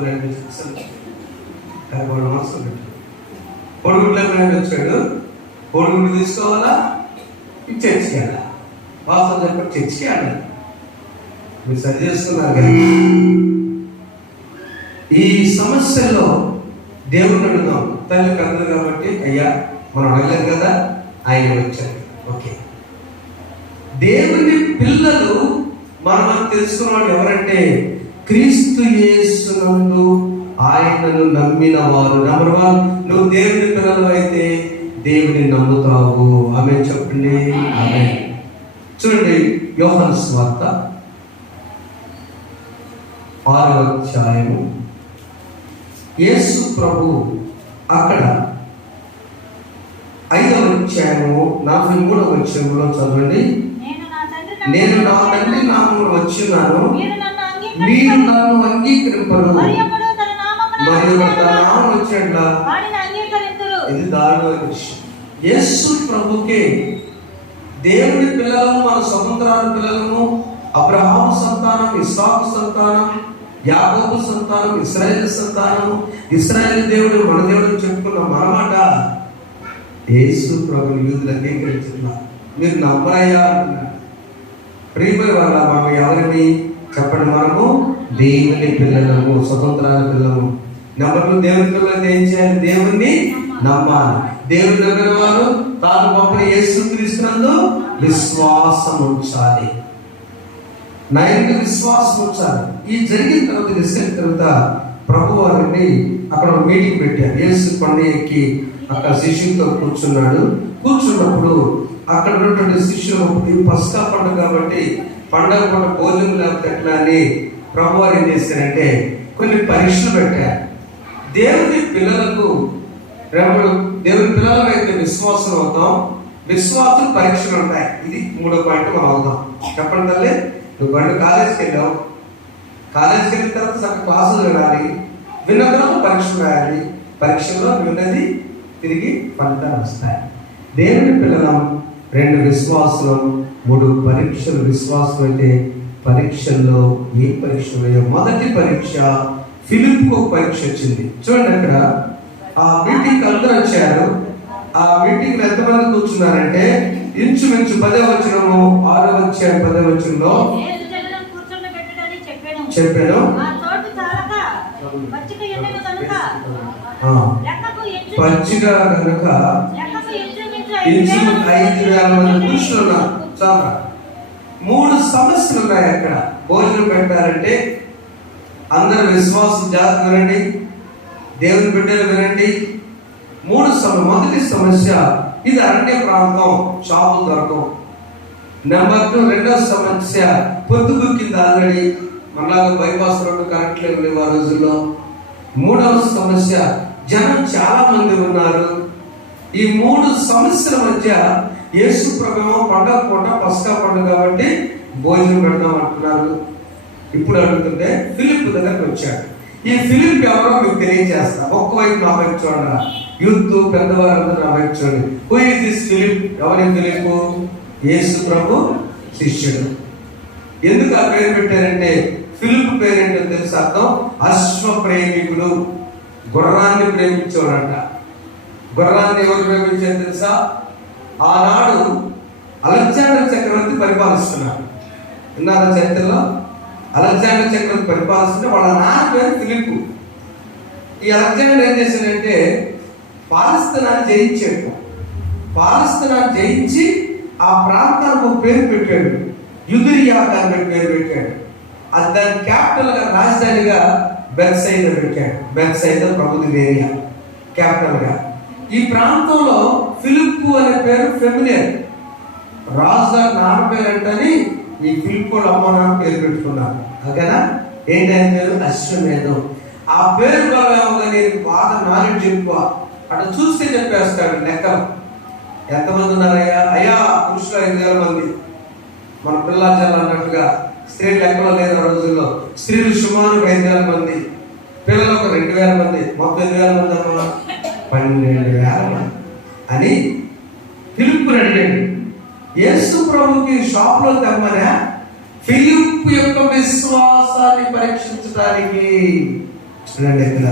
కోడిగుడ్లు వచ్చాడు, కోడిగుడ్లు తీసుకోవాలా, చర్చికి వెళ్ళాలి. వాస్తవం చెప్పి చర్చికి వెళ్ళాలి. మీరు సరి చేస్తున్నారు కదా. ఈ సమస్యలో దేవుడిని అడుగుదాం. తల్లి కదదు కాబట్టి అయ్యా మనం అడగలేదు కదా, ఆయన వచ్చారు. ఓకే, దేవుని పిల్లలు మనం తెలుసుకున్నవాడు ఎవరంటే క్రీస్తు యేసునందు ఆయనను నమ్మిన వారు. నెంబర్ 1, నువ్వు దేవుని పిల్లలు అయితే దేవుని నమ్ముతావు. ఆమె చెప్పండి. ఆమె చూడండి, యోహాను సువార్త 6వ అధ్యాయము. యేసు ప్రభు అక్కడ 5వ అధ్యాయము 43వ వచనంలో చదవండి. నేను నా తండ్రి నామమున వచ్చున్నాను, మీరు నన్ను అంగీకరింపరు, మరియు తన నామం వచ్చేట్లా. ఇది దారుణమైన విషయం. యేసు ప్రభుకే దేవుని పిల్లలము, మన స్వతంత్రాల పిల్లలము, అబ్రహాము సంతానం, ఇస్సాకు సంతానం, యాకోబు సంతానం, ఇశ్రాయేలు సంతానం, ఇశ్రాయేలు దేవుడు మన దేవుడు చెప్పుకున్న మనమాట. యేసు ప్రభుని యూదులు అంగీకరించుకున్నా, మీరు నమ్మరయ్యా అంటున్నారు. ప్రియమైన వాళ్ళ మనం ఎవరిని చెప్పండి? మనము దేవుని పిల్లలము, స్వతంత్రాల పిల్లము. నెంబర్ 2, దేవుని పిల్లలు ఏం చేయాలి? దేవుణ్ణి నమ్మాలి. దేవుని నమ్మిన వారు తాను పంపిన యేసుక్రీస్తునందు విశ్వాసం ఉంచాలి. 9 విశ్వాసం ఉంచాలి. ఈ జరిగిన తర్వాత రిసల్ట్ తర్వాత ప్రభు వారిని అక్కడ మీటింగ్ పెట్టారు. యేసు కొండ ఎక్కి అక్కడ శిష్యులతో కూర్చున్నప్పుడు అక్కడ ఉన్నటువంటి శిష్యులు పస్కా పండుగ కాబట్టి పండగ పూట భోజనం లేకపోతే ఎట్లా అని ప్రభు వారు ఏం చేశారంటే కొన్ని పరీక్షలు పెట్టారు. దేవుని పిల్లలకు దేవుని పిల్లలు అయితే విశ్వాసం అవుతాం, విశ్వాసం పరీక్షలు ఉంటాయి. ఇది 3వ పాయింట్ మనం అవుతాం. చెప్పండి తల్లి, నువ్వు కాలేజీకి వెళ్ళావు, కాలేజీకి వెళ్ళిన తర్వాత సగం క్లాసులు వినాలి, విన్న తర్వాత పరీక్షలు రాయాలి, పరీక్షల్లో విన్నది తిరిగి ఫలితాలు వస్తాయి. దేవుని పిల్లలం 2 విశ్వాసులు 3 పరీక్షలు. విశ్వాసం అయితే పరీక్షల్లో ఏ పరీక్ష మొదటి పరీక్ష ఫిలిప్కు ఒక పరీక్ష వచ్చింది. చూడండి, అక్కడ ఆ మీటింగ్ అందరూ వచ్చారు. ఆ మీటింగ్ లో ఎంతమంది కూర్చున్నారంటే ఇంచుమించు 10వ వచనము 6వ అధ్యాయం 10వ వచనంలో చెప్పాను, పచ్చిగా కనుక ఇంచుమించు 5,000 మంది పురుషులు ఉన్నారు. చాలా 3 సమస్యలు ఉన్నాయి అక్కడ. భోజనం పెట్టాలంటే అందరు విశ్వాసం జాగ్రత్త వినండి, దేవుని బిడ్డలు వినండి. 3 మొదటి సమస్య, ఇది అరణ్య ప్రాంతం, షాపులు దొరకవు. నెంబర్ 2 రెండవ సమస్య, పొద్దుగు కింద ఆల్రెడీ మనలాగా బైపాస్ రోడ్డు కరెంట్ లేవు ఆ రోజుల్లో. 3వ సమస్య, జనం చాలా మంది ఉన్నారు. ఈ 3 సమస్యల మధ్య యేసు ప్రభువు పండగ పూట పస్కా పండుగ కాబట్టి భోజనం పెడదాం అంటున్నారు. ఇప్పుడు అడుగుతుంటే ఫిలిప్ దగ్గరకు వచ్చాడు. ఈ ఫిలిప్ ఎవరో మీకు తెలియజేస్తా. ఒక్కవైపు నా వైపు చూడండి, యూత్ పెద్దవారందరూ నా వైపు చూడండి. Who is this Philip? ఎవరి ఫిలిప్? యేసు ప్రభు శిష్యుడు. ఎందుకు ఆ పేరు పెట్టారంటే ఫిలిప్ పేరేంటో తెలుసు అర్థం? అశ్వ ప్రేమికుడు. గుర్రాన్ని ప్రేమించేవాడంట. గుర్రాన్ని ఎవరు ప్రేమించారు తెలుసా? ఆనాడు అలెగ్జాండర్ చక్రవర్తి పరిపాలిస్తున్నాడు. విన్నారా చరిత్రలో? అలెగ్జాండర్ చక్రవర్తి పరిపాలిస్తుంటే వాళ్ళ నాన్న పేరు ఫిలిప్. ఈ అలెగ్జాండర్ ఏం చేశాడంటే పాలస్తీనాన్ని జయించాడు. పాలస్తీనాన్ని జయించి ఆ ప్రాంతానికి ఒక పేరు పెట్టాడు, యుదిరియా అని పేరు పెట్టాడు. అది దాని క్యాపిటల్ గా, రాజధానిగా బెత్సైదా పెట్టాడు. బెత్సైదా ప్రభుత్వ ఏరియా క్యాపిటల్ గా. ఈ ప్రాంతంలో ఫిలిప్ అనే పేరు ఫెమిలియర్. రాజుగారి నాన్న పేరు అంటని ఈ ఫిలిప్ అమ్మ నాన్న పేరు పెట్టుకున్నారు. ఓకేనా? ఏంటంటే పేరు అశ్వమేధం. ఆ పేరు బాగా నేను బాగా నాలెడ్జ్ ఎక్కువ. అట్లా చూస్తే చెప్పేస్తాడు లెక్కలు. ఎంతమంది ఉన్నారయ్యా? అయ్యా పురుషులు 5,000 మంది. మన పిల్లాచారాలు అన్నట్టుగా స్త్రీలు లెక్కలో లేదు ఆ రోజుల్లో. స్త్రీలు సుమారు 5,000 మంది, పిల్లలు ఒక 2,000 మంది, మొత్తం 8,000 మంది అమ్మా, 12,000 మంది అని ఫిలిప్ అడిగాడు. యేసు ప్రభుకి షాప్ లో తెమ్మనే ఫిలిప్ యొక్క విశ్వాసాన్ని పరీక్షించడానికి. చూడండి, ఇక్కడ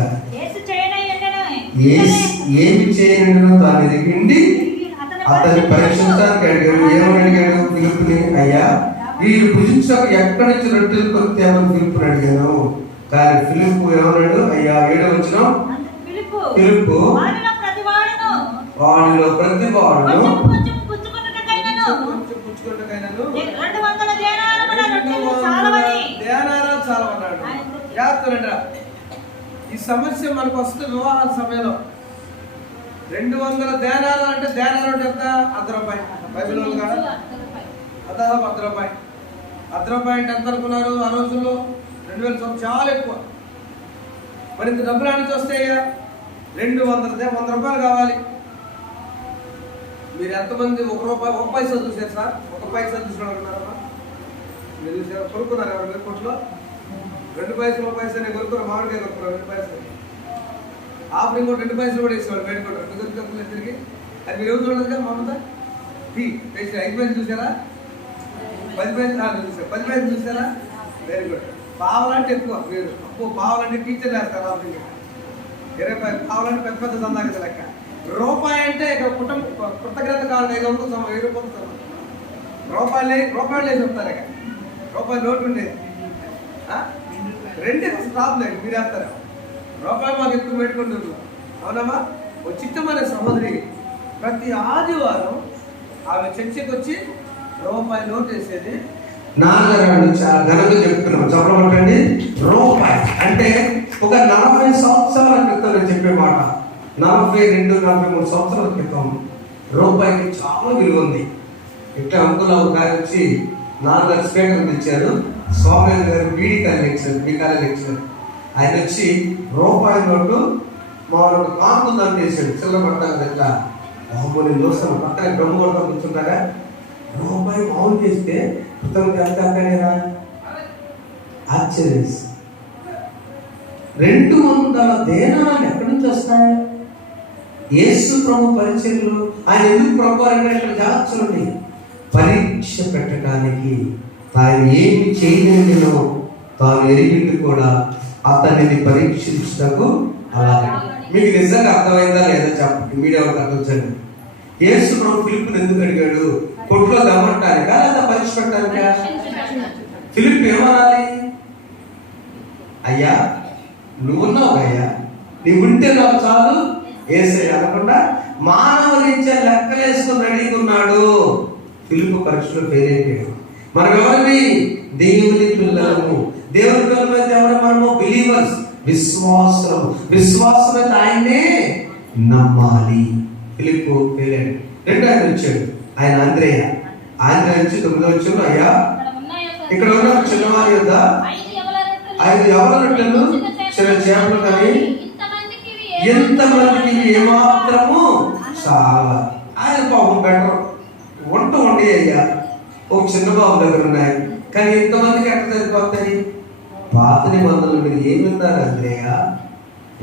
ఏమి చేయను తాను ఎదిగిండి అతన్ని పరీక్షించడానికి అడిగాడు. ఏమని అడిగాడు ఫిలిప్ని? అయ్యా వీరు భుజించక ఎక్కడి నుంచి రొట్టెలు కొని తేమని ఫిలిప్ని అడిగాను. కానీ ఫిలిప్ ఏమన్నాడు? అయ్యా 7వ వచనం, ఫిలిప్ వాడిలో ప్రతి వాడును 200 దేనారాలు చాలవన్నాడు. జాగ్రత్త. ఈ సమస్య మనకు వస్తుంది వివాహాల సమయంలో. 200 దేనారాలు అంటే దేనారం ఎంత? ₹1. బైబిల్ కాదు, దాదాపు ₹1. ₹1 అంటే ఎంత అనుకున్నారు ఆ రోజుల్లో? 2000 సంవత్సరం, చాలా ఎక్కువ. మరి ఇంత డబ్బులు ఆడిచి వస్తాయా? 200 ₹100 కావాలి. మీరు ఎంతమంది ₹1 పైసా చూసారు సార్? 1 పైసా చూసిన ఉన్నారమ్మా? మీరు చూసారు? కొనుక్కున్నారు ఎవరు మీరు కొట్లో? 2 పైసలు 1 పైసా కొనుక్కున్నారు. మామిడికాయ కొనుక్కున్నారు 2 పైసలు. ఆఫరింగ్ కూడా 2 పైసలు కూడా వేసేవాడు బయట కూడా. 2 కప్పులు తిరిగి అది మీరు ఎవరు చూడదు కదా? మామూలుగా 5 పైసలు చూసారా? 10 పైసలు చూసారు. 10 పైసలు చూసారా? Very good. పావాలంటే ఎక్కువ. మీరు పావాలంటే టీచర్ వేస్తారు ఆఫరింగ్. 20 పావాలంటే పెద్ద పెద్ద దందా కదా లెక్క. ₹1 అంటే ఇక్కడ కృతజ్ఞత కాదు. ₹5 రూపాయలు వేసి చెప్తారు. ఇక ₹1 నోటు ఉండేది. 2 స్టాప్ లేదు, మీరు వేస్తారు. ₹1 మాకు ఎక్కువ పెట్టుకుంటున్నాం. అవునమ్మా? ఓ చిత్తమైన సహోదరి ప్రతి ఆదివారం ఆమె చర్చకి వచ్చి ₹1 నోటు వేసేది. నాన్నగారు చాలా ఘనంగా చెప్తున్నాం. చెప్పమంటండి, ₹1 అంటే ఒక 40 సంవత్సరాల క్రితం నేను చెప్పే మాట. 42-43 సంవత్సరాల క్రితం ₹1కి చాలా విలువ ఉంది. ఇట్లా అంకుల్ ఒక గారు వచ్చి నాన్నగారు స్పీకర్ తెచ్చారు. స్వామి గారు బీడీ కాలేజ్ లెక్చరర్. ఆయన వచ్చి ₹1 నోటు మామూలు కాంతుందని చేశాడు. చిల్లబడ్డారు. ఇట్లా బాబుని చూస్తాను పక్కన బ్రహ్మ కూడా కూర్చుంటారా? ₹1 మామూలు చేస్తే కృతజ్ఞత ఎంత అంటారా? ఆశ్చర్యం. 200 దేనాలు ఎక్కడి నుంచి వస్తాయి? యేసు ప్రభు పరిచర్లు. ఆయన ఎందుకు ప్రభు అంటే ఇక్కడ జాగ్రత్తని పరీక్ష పెట్టడానికి, తాను ఏమి చేయలేదో తాను ఎరిగింది కూడా అతనిని పరీక్షించటకు. అలాగే మీకు నిజంగా అర్థమైందా లేదా చెప్పండి, మీడియా వాళ్ళకి అర్థించండి. యేసు ప్రభు ఫిలిప్పుని ఎందుకు అడిగాడు? కొట్లో దమ్మంటానికా లేదా పరీక్ష పెట్టడానికా? ఫిలిప్ ఏమనాలి? అయ్యా నువ్వున్నావు అయ్యా, నీ ఉంటే నాకు చాలు ఏసే అనకుండా మానవ రీత్యా లెక్కలేసుకుని రెడీగా ఉన్నాడు. ఫిలిప్ పరీక్షలో ఫెయిల్ అయిపోయాడు. మనం ఎవరిని? దేవుని పిల్లలము. దేవుని పిల్లలమైతే ఎవరు మనము? బిలీవర్స్, విశ్వాసం. విశ్వాసమైతే ఆయన్నే నమ్మాలి. ఫిలిప్ ఫెయిల్ అయ్యాడు. రెండో ఆయన వచ్చాడు, ఆయన ఆంద్రేయ. ఆంద్రేయ వచ్చి 9వ వచనంలో, అయ్యా ఇక్కడ ఉన్న చిన్నవారి యొద్ద 5 యవల రొట్టెలు చిన్న చేపలు కానీ ఎంతమందికి ఏమాత్రము చాలా. ఆయన పాపం బెటర్ వంట వండి అయ్యా, ఒక చిన్న బాబు దగ్గర ఉన్నాయి కానీ ఎంతమందికి ఎట్లా సరిపోతాయి? పాత నిబంధనలు మీరు ఏమి ఉన్నారు అంద్రేయ?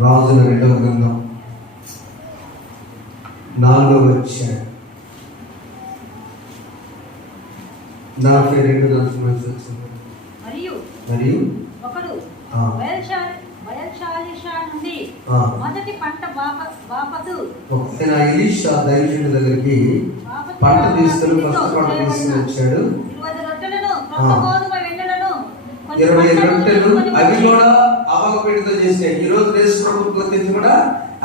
రాజుల 2వ గ్రంథం 4వ అధ్యాయం 42 మరియు ఒకడు బయల్షాలిషా నుండి మొదటి పంట బాపతు. ఎలీషా దైవజనుడి దగ్గరికి పంట తీసుకుని ఫస్ట్ పంట తీసుకుని వచ్చాడు. 20 రొట్టెలను, క్రొత్త గోధుమ వెన్నెలను, 20 రొట్టెలు, అవి కూడా అవల పిండితో చేసినాయి. ఈ రోజు యేసు ప్రభువు గుర్తించి కూడా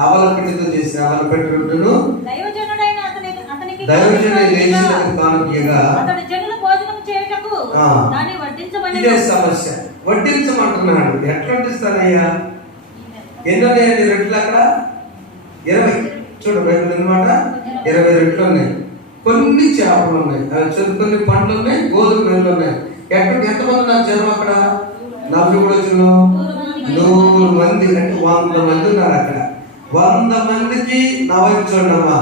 అవల పిండితో చేసిన అవల పిండి రొట్టెను దైవజనుడైన అతనికి కానుకగా అతడు జనులు భోజనం చేయుటకు దాన్ని వడ్డించమని. ఇదే సమస్య, వడ్డించమంటున్నాడు. ఎట్లా వడ్డిస్తానయ్యా? ఎన్నో రొట్టెలు అక్కడ? 20. చూడు బైబిల్ అన్నమాట, 20 రొట్టెలు ఉన్నాయి, కొన్ని చేపలు ఉన్నాయి, కొన్ని పండ్లు ఉన్నాయి, గోధుమ పిండిలు ఉన్నాయి. ఎంతమంది ఉన్నారు జనం అక్కడ? 40 వచ్చిన 100 మంది, అంటే 100 మంది ఉన్నారు అక్కడ. 100 మందికి నవ్వుకోండమ్మా,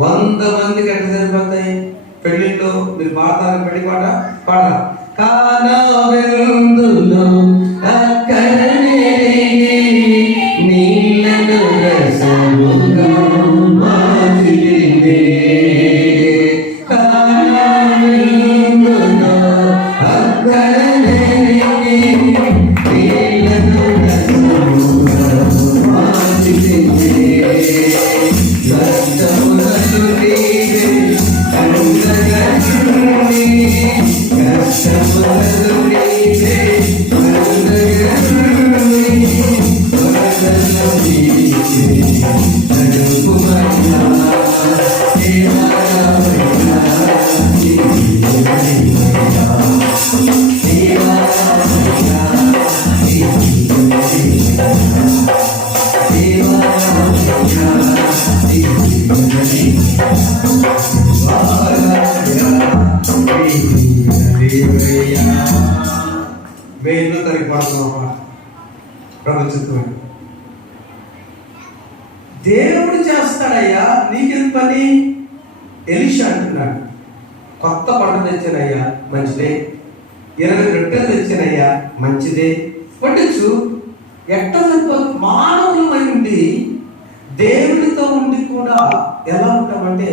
100 మందికి ఎట్లా సరిపోతాయి? పెళ్లిలో మీరు పాడతారు, పెళ్లి పాట పాడరా? కానా వెలుగులో అక్కడనే నీళ్ళను రసముగా మార్చితివే. కానా వెలుగులో అక్కడనే నీళ్ళను రసముగా మార్చితివే. రసమునకు నీవే అందగనుని, కష్టమునకు నీవే అందగనుని, వరదలు నీవే నడుపుమన్నా, దేవాలయమన్నా, దేవాలయమన్నా, దేవాలయమన్నా, వేలు తనకి పడుతున్నాం ప్రభుత్వం. దేవుడు చేస్తాడయ్యా, నీకెంత పని? ఎలీషా అంటున్నాడు, కొత్త పంట తెచ్చానయ్యా, మంచిదే. 20 రొట్టెలు తెచ్చానయ్యా, మంచిదే, పట్టించు. ఎట్లా సరిపోతుంది? మానవులమై ఉండి దేవుడితో ఉండి కూడా ఎలా ఉంటామంటే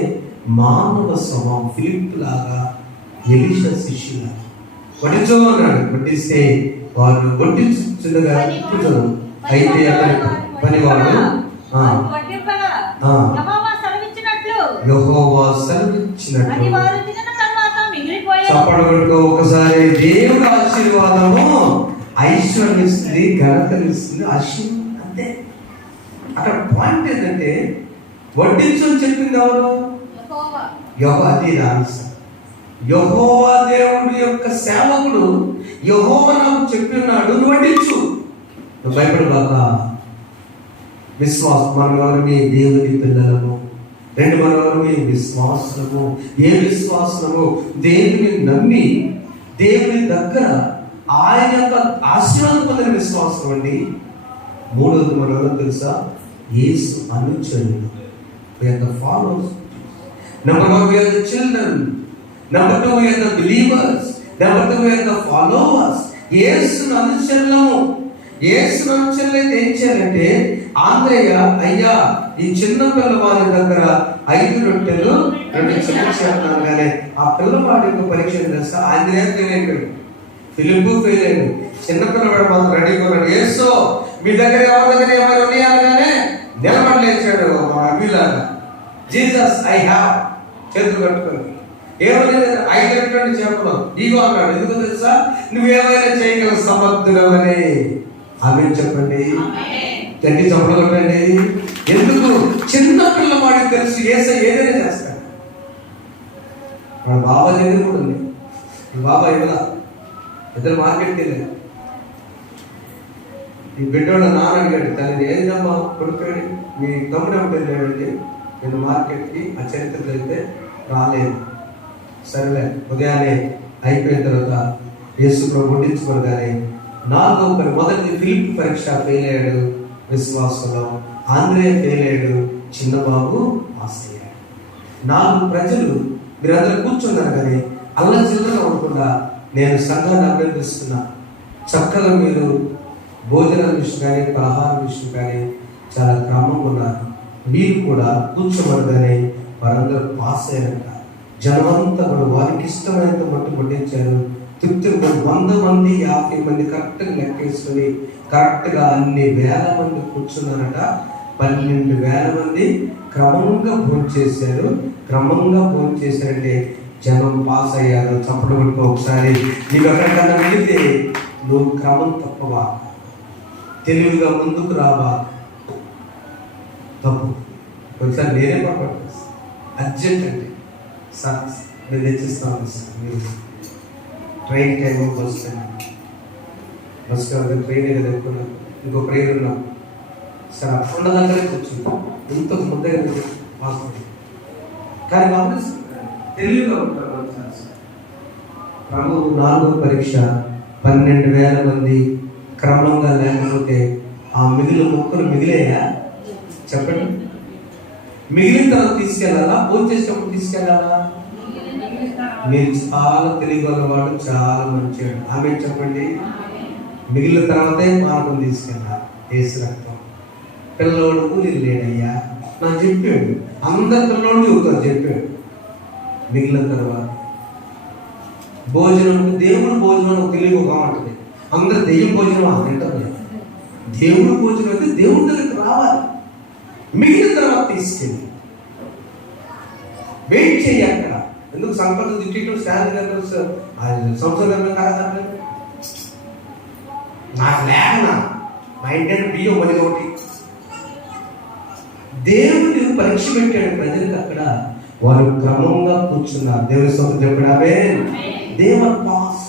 మానవ స్వభావం. ఫిలిప్ లాగా, ఎలీషా శిష్యులా వడ్డించు అన్నాడు. వడ్డిస్తే వారు వడ్డించుగా కూర్చోను. అయితే అతని పనివాడు యెహోవా సెలవిచ్చినట్లు చప్పడగొట్టుకో ఒకసారి. దేవుడు ఆశీర్వాదము ఐశ్వర్యం ఇస్తుంది, ఘనతలు ఇస్తుంది, ఆశీర్వాదం అంతే. అక్కడ పాయింట్ ఏంటంటే వడ్డించు అని చెప్పింది ఎవరు? యెహోవా. అది ఆన్సర్. యెహోవా దేవుడి యొక్క సేవకుడు యెహోవా నాకు చెప్పి ఉన్నాడు, నువ్వు వడ్డించు, నువ్వు భయపడబాక. విశ్వాసం. మనం ఎవరు? మీ దేవుని పిల్లలము. 2 మనం ఎవరు? మీ విశ్వాసము. ఏ విశ్వాసము? దేవుని నమ్మి దేవుని దగ్గర ఆయన యొక్క ఆశీర్వాదం పొందిన విశ్వాసం అండి. 3వది మనం ఎవరో తెలుసా? యేసు అనుచరులు. We are the followers. Number 1, we are the children. Number 2, we are the believers. Number 2, we are the followers. యేసు అనుచరులము. యేసు నచ్చలేదు. ఏం చేయాలంటే ఆంధ్రయ్య, అయ్యా ఈ చిన్న పిల్లవాడి దగ్గర 5 రొట్టెలు 2 చెప్తాను కానీ ఆ పిల్లవాడి యొక్క పరీక్ష తెలుసా? ఆంధ్రయ్య ఫెయిల్ అయిపోయాడు, ఫిలిప్ ఫెయిల్ అయ్యాడు, చిన్న పిల్లవాడు మాత్రం రెడీగా ఉన్నాడు. యేసు మీ దగ్గర ఎవరి దగ్గర ఏమైనా ఉన్నాయనగానే నిలబడలేచాడు మా అభిలాగా. జీసస్ ఐ హ్యావ్ చేతులు కట్టుకొని ఏమైనా 5 చేపలు ఇగో అన్నాడు. ఎందుకు తెలుసా? నువ్వేమైనా చేయగల సమర్థులవని. ఆమె చెప్పండి, గట్టి చప్పలు కొట్టండి. ఎందుకు? చిన్న పిల్లవాడికి తెలుసు యేసయ్య ఏదైనా చేస్తాడు. మన బాబా దగ్గర కూడా ఉంది. బాబా ఇవ్వలా, ఇద్దరు మార్కెట్కి వెళ్ళారు. ఈ బిడ్డోడు నాన్న అడిగాడు, తనని ఏదమ్మా కొడుకాడు, మీ తమ్ముడు ఎప్పుడు వెళ్ళాడండి? నేను మార్కెట్కి ఆ చరిత్ర వెళ్తే రాలేదు. సరేలే, ఉదయాన్నే అయిపోయిన తర్వాత యేసు ప్రభు వడ్డించుకోగానే 4వ పని, మొదటి ఫిలిప్ పరీక్ష ఫెయిల్ అయ్యాడు విశ్వాసంలో, ఆంధ్రయ్య ఫెయిల్ అయ్యాడు, చిన్నబాబు పాస్ అయ్యాడు. 4 ప్రజలు మీరందరూ కూర్చున్నారు కానీ అల్లా చిల్లరగా ఉండకుండా నేను సంఘాన్ని అభ్యర్థిస్తున్నా, చక్కగా మీరు భోజనం విషయం కానీ పలహారం విషయం కానీ చాలా క్రమంగా ఉన్నారు. మీరు కూడా కూర్చోబడగానే వారందరూ పాస్ అయ్యారంట. జనమంతా కూడా వారికి ఇష్టమైనంత మట్టు పట్టించారు. తృప్తి 100 మంది 50 మంది కరెక్ట్గా లెక్కేసుకొని కరెక్ట్గా అన్ని వేల మంది కూర్చున్నారట. 12,000 మంది క్రమంగా భోంచేశారు. క్రమంగా భోంచేశారంటే జనం పాస్ అయ్యారు. చప్పట్లు కొట్టుకో ఒకసారి. నీకు ఎక్కడికన్నా వెళితే నువ్వు క్రమం తప్పవా, తెలివిగా ముందుకు రావా, తప్పు. ఒకసారి నేనే పట్టుకుంటాను, అర్జెంట్ అంటే సార్ నేను తెచ్చిస్తాను సార్, మీరు ట్రైన్ టైం బస్ కాదు, ట్రైన్ కదా ఎక్కువ, ఇంకో ట్రైన్ ఉన్నాం సార్, అప్పుడు దగ్గరే కూర్చుంటాం, ఇంతకు ముందే పాస్. కానీ వాళ్ళు తెలివిగా ఉంటారు. ప్రభు 4వ పరీక్ష 12,000 మంది క్రమంగా లేకపోతే ఆ మిగిలిన మొక్కలు మిగిలేయా? చెప్పండి. మిగిలిన తర్వాత తీసుకెళ్ళాలా, ఫోన్ చేసేటప్పుడు తీసుకెళ్ళాలా? మీరు చాలా తెలియగలవాడు, చాలా మంచివాడు. ఆమె చెప్పండి. మిగిలిన తర్వాతే మార్గం తీసుకెళ్ళాలి. యేసు రక్తం. పిల్లోడు నేను లేడయ్యా నాకు చెప్పాడు. అందరు పిల్లోడు చెబుతారు చెప్పాడు. మిగిలిన తర్వాత భోజనం, దేవుడు భోజనం తెలియక ఉంటుంది. అందరు దెయ్యం భోజనం తింటారు. దేవుడు భోజనం అయితే దేవుడి దగ్గరికి రావాలి. మిగిలిన తర్వాత తీసుకెళ్ళి వెయిట్ చేయి అక్కడ. ఎందుకు సంపద తిట్టడం శాలరీ సంవత్సరం కాదంటే నాకు లేకనా మా ఇంటి బియ్యం మళ్ళీ ఒకటి. దేవుడు పరీక్ష పెట్టాడు ప్రజలకు అక్కడ. వారు క్రమంగా కూర్చున్నారు. దేవుని సొంతం చెప్పడామే దేవుడు పాస్,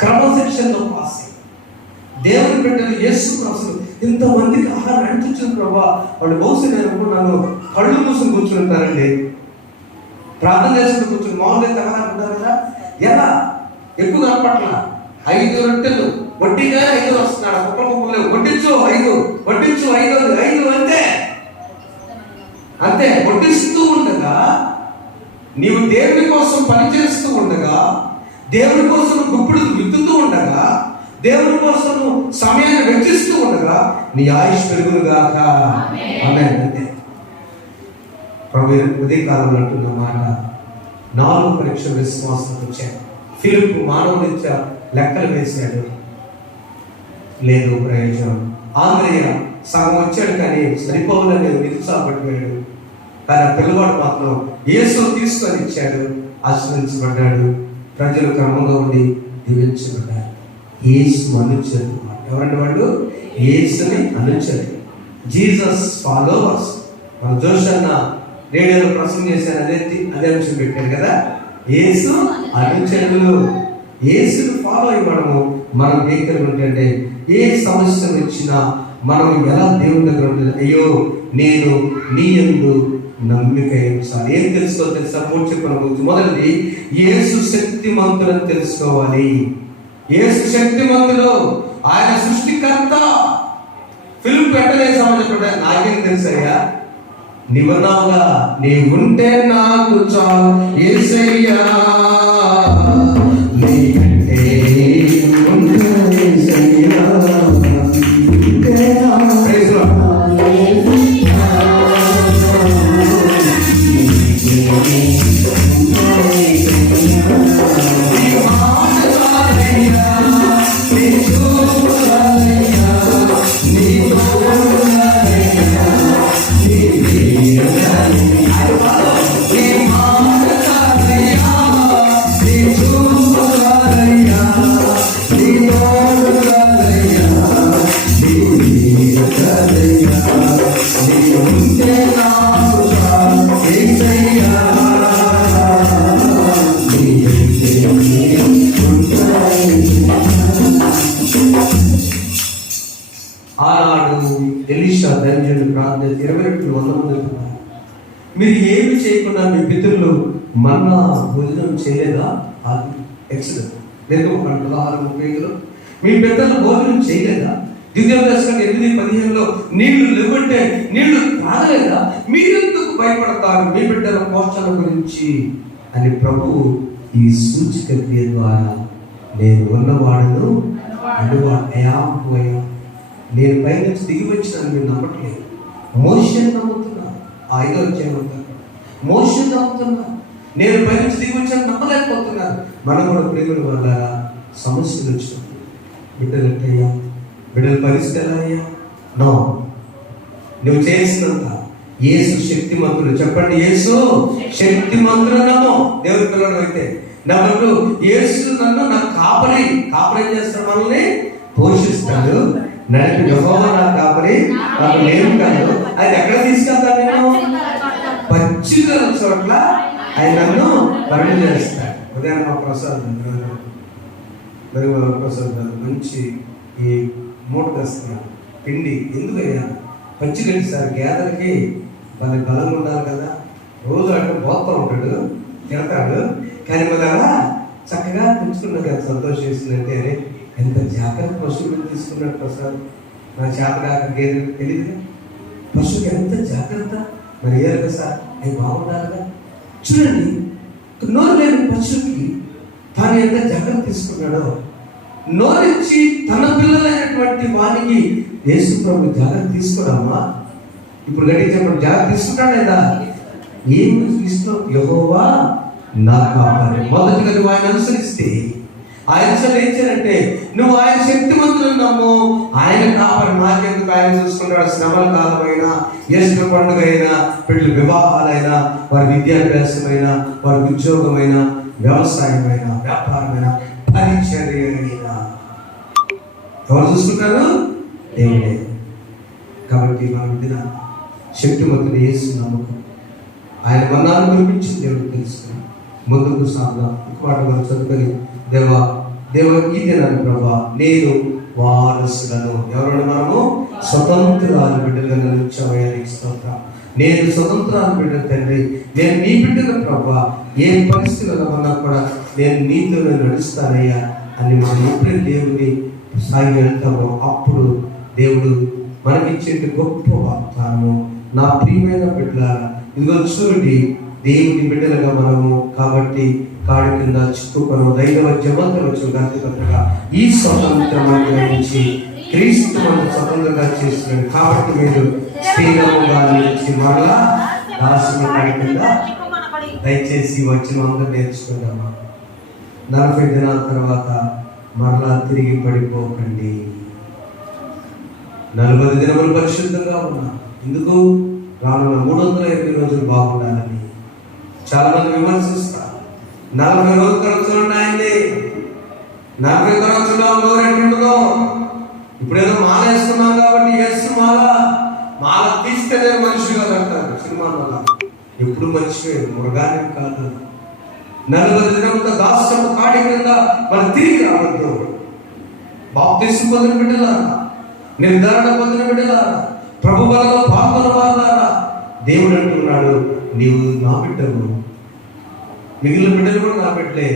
క్రమశిక్షణతో పాస్. దేవుని బిడ్డలు యేసు కోసం ఇంతమందికి ఆహారం అంటించిన ప్రభావ వాళ్ళు మోసి నేను నన్ను కళ్ళు మూసుకుని కూర్చుంటారండి. ప్రార్థన చేసుకుని కూర్చుని మామూలుగా తగడానికి ఉంటారు కదా. ఎలా ఎక్కువ కనపట్ల 5 రొట్టెలు వడ్డీగా 5 వస్తున్నాడు. కుప్పలు వడ్డించు 5 వడ్డించు 5 అంతే అంతే. వడ్డిస్తూ ఉండగా నీవు దేవుని కోసం పనిచేస్తూ ఉండగా, దేవుని కోసం గుప్పుడు విత్తుతూ ఉండగా, దేవుని కోసం సమయాన్ని వెచ్చిస్తూ ఉండగా నీ ఆయుష్ పెరుగునుగాక. ఆమేన్. అంతే. ప్రభు ఉదయకాలంలో అంటున్న మాట, 4 పరీక్ష విశ్వాసం వచ్చాయి. ఫిలిప్ మానవునిచ్చ లెక్కలు వేశాడు, లేదు ప్రయోజనం. ఆంధ్రయ్య సగం వచ్చాడు కానీ సరిపోవాలని నిరుత్సాహపడిపోయాడు. కానీ ఆ పిల్లవాడు మాత్రం యేసు తీసుకొని ఇచ్చాడు, ఆశీర్వదించబడ్డాడు. ప్రజలు క్రమంగా ఉండి దీవించబడ్డారు. యేసు అనుచరులు. ఎవరంటే వాళ్ళు యేసుని అనుచరులు, జీసస్ ఫాలోవర్స్. మన జోష్ అన్న రేడియోలో ప్రసంగం చేశాను, అదే అంశం పెట్టాడు కదా. యేసు అనుచరులు. యేసుని ఫాలో అయ్యి మనం ఏం కలిగి ఉంటే ఏ సమస్య వచ్చినా మనం ఎలా దేవుని దగ్గర ఉంటుంది. అయ్యో నేను నీ యందు నమ్మిక సార్. ఏం తెలుసుకోవాలి తెలుసా? మొదటిది యేసు శక్తిమంతులను తెలుసుకోవాలి. యేసు శక్తిమంతుడు, ఆయన సృష్టికర్త. ఫిలిప్ ఎట్టలేసామని చెప్పండి, నాకేం తెలుసయ్యా, నీవున్నావుగా, నీవుంటే నాకు చాలు యేసయ్యా, నీకంటే ఉంటే యేసయ్యా. ఆనాడు ఎలీషా ధన్యుడు ప్రార్థన 22 వందల మంది ఉన్నారు. మీరు ఏమి చేయకుండా మీ పితరులు మన్నా భోజనం చేయలేదా? ఎక్సలెంట్. 16:35 మీ పెద్దలు భోజనం చేయలేదా? ద్వితీయోపదేశకాండం 8:15 నీళ్లు లేవంటే నీళ్లు తాగలేదా? మీరెందుకు భయపడతారు మీ బిడ్డల పోషణ గురించి అని ప్రభువు ఈ సూచిక క్రియ ద్వారా నేను ఉన్నవాడను అయ్యా నేను పైనుంచి దిగి వచ్చినాను మీరు నమ్మట్లేదు. మోషే నమ్ముతున్నా. 5వ అధ్యాయం మోషే నమ్ముతున్నా. నేను పైనుంచి దిగి వచ్చాను నమ్మలేకపోతున్నాను. మనం కూడా ప్రేమల వల్ల సమస్యలు వచ్చినప్పుడు బిడ్డలు ఎట్టయ్యా, బిడ్డల పరిస్థితి ఎలా అయ్యా? నో, నువ్వు చేసినంత యేసు శక్తిమంతుడు. చెప్పండి, యేసు శక్తిమంతుడు. నమ్మో దేవుడి పిల్లలు అయితే. నెంబర్ 2, యేసు నన్ను నా కాపరి ఏం చేస్తాడు? మనల్ని పోషిస్తాడు. నడిపి యెహోవా నా కాపరి, నాకు లేవు కాదు. అది ఎక్కడ తీసుకెళ్తాడు? నేను పచ్చిగా చోట్ల ఆయన నన్ను పని చేస్తాడు. ఉదయం మా ప్రసాద్ మంచి ఈ మూట తెస్తున్నాను పిండి. ఎందుకయ్యా? పచ్చిగడ్డి సార్ గేదెలకి వాళ్ళకి బలంగా ఉండాలి కదా. రోజు అంటే పోతూ ఉంటాడు, తిడతాడు. కానీ మళ్ళీ చక్కగా తెచ్చుకున్నది ఎంత సంతోషిస్తుందంటే ఎంత జాగ్రత్త పశువులు తీసుకున్నాడు ప్రసాద్. నా చేతగాక గేదెలు తెలియదు. పశువుకి ఎంత జాగ్రత్త మరి ఏరు కదా సార్, అవి బాగుండాలిగా. చూడండి, నోరు లేని పశువుకి తాను ఎంత జాగ్రత్త తీసుకున్నాడో, నోరించి తన పిల్లలైనటువంటి వారికి యేసు ప్రభు జాగ్రత్త తీసుకోడమ్మా. ఇప్పుడు గట్టి చెప్పండి, జాగ్రత్త తీసుకుంటాడు లేదా? ఏమి తీసుకున్నావు? యెహోవా నా కాపరి. మొదటిగా నువ్వు ఆయన అనుసరిస్తే, ఆయన ఏం చేయాలంటే నువ్వు ఆయన శక్తిమంతులను నమ్ము. ఆయన కాపరి. నాకెందుకు? ఆయన చూసుకుంటాడు. శ్రమల కాలమైనా, ఈస్టర్ పండుగ అయినా, పిల్లల వివాహాలైనా, వారి విద్యాభ్యాసమైనా, వారి ఉద్యోగమైనా, వ్యవసాయమైనా, వ్యాపారమైనా, పరిచర్య అయినా ఎవరు చూసుకుంటారు? దేవుడే. కాబట్టి మన విధిన శక్తిమంతుడు యేసు నమ్మకం. ఆయన మన్నాను గురించి దేవుడు తెలుసుకుని ముందుకు సాగుదాం. ఇంకోటి మనం చదువుకొని దేవా ఈ దినాన్ని ప్రభా నేను వారసులను. ఎవరైనా మనము స్వతంత్రాలు బిడ్డలుగా నిలిచామయ్యానికి స్తోత్రం. నేను స్వతంత్రాలు బిడ్డ తండ్రి, నేను నీ బిడ్డల ప్రభా. ఏ పరిస్థితుల్లో ఉన్నా కూడా నేను నీతో నడుస్తానయ్యా అని మనం ఎప్పుడైతే దేవుని సాగి వెళ్తామో అప్పుడు దేవుడు మనకిచ్చే గొప్ప వాగ్దానము. నా ప్రియమైన బిడ్డలారా, ఇదిగో చూడండి, దేవుని బిడ్డలుగా మనము కాబట్టి కాడి కింద చిక్కుకొని దైవ జమంతలు గంతగా ఈ స్వతంత్రం నుంచి క్రీస్తు మనం స్వతంత్రంగా చేస్తున్నాడు. కాబట్టి మీరు శ్రీరాముగా నిలిచి మరలా దాసిన కాడి కింద దయచేసి వచ్చిన అందరూ నేర్చుకుంటామా. 40 దినాల తర్వాత మరలా తిరిగి పడిపోకండి. 40 దినములు పరిశుద్ధంగా ఉన్నా. ఎందుకు? రానున్న 320 రోజులు బాగుండాలని. చాలా మంది విమర్శిస్తారు. 40 రోజులు తర్వాత చూడండి ఆయన్ని. 40 తర్వాత చూడడం ఎట్లుంటుందో. ఇప్పుడేదో మాల వేస్తున్నాం కాబట్టి ఎస్ మాల తీస్తేనే మనిషిగా కడతారు సినిమా వల్ల. ఎప్పుడు మనిషి మృగానికి కాదు. 40 దినముల దాస్యము కాడి కింద మనం తిరిగి రావద్దు. బాప్తిస్మం పొందిన బిడ్డలారా, నిర్ధారణ పొందిన బిడ్డలారా, ప్రభు బలలో పాల్గొన్న వారులారా, దేవుడు అంటున్నాడు నీవు నా బిడ్డవు. మిగిలిన బిడ్డలు కూడా నా బిడ్డలే.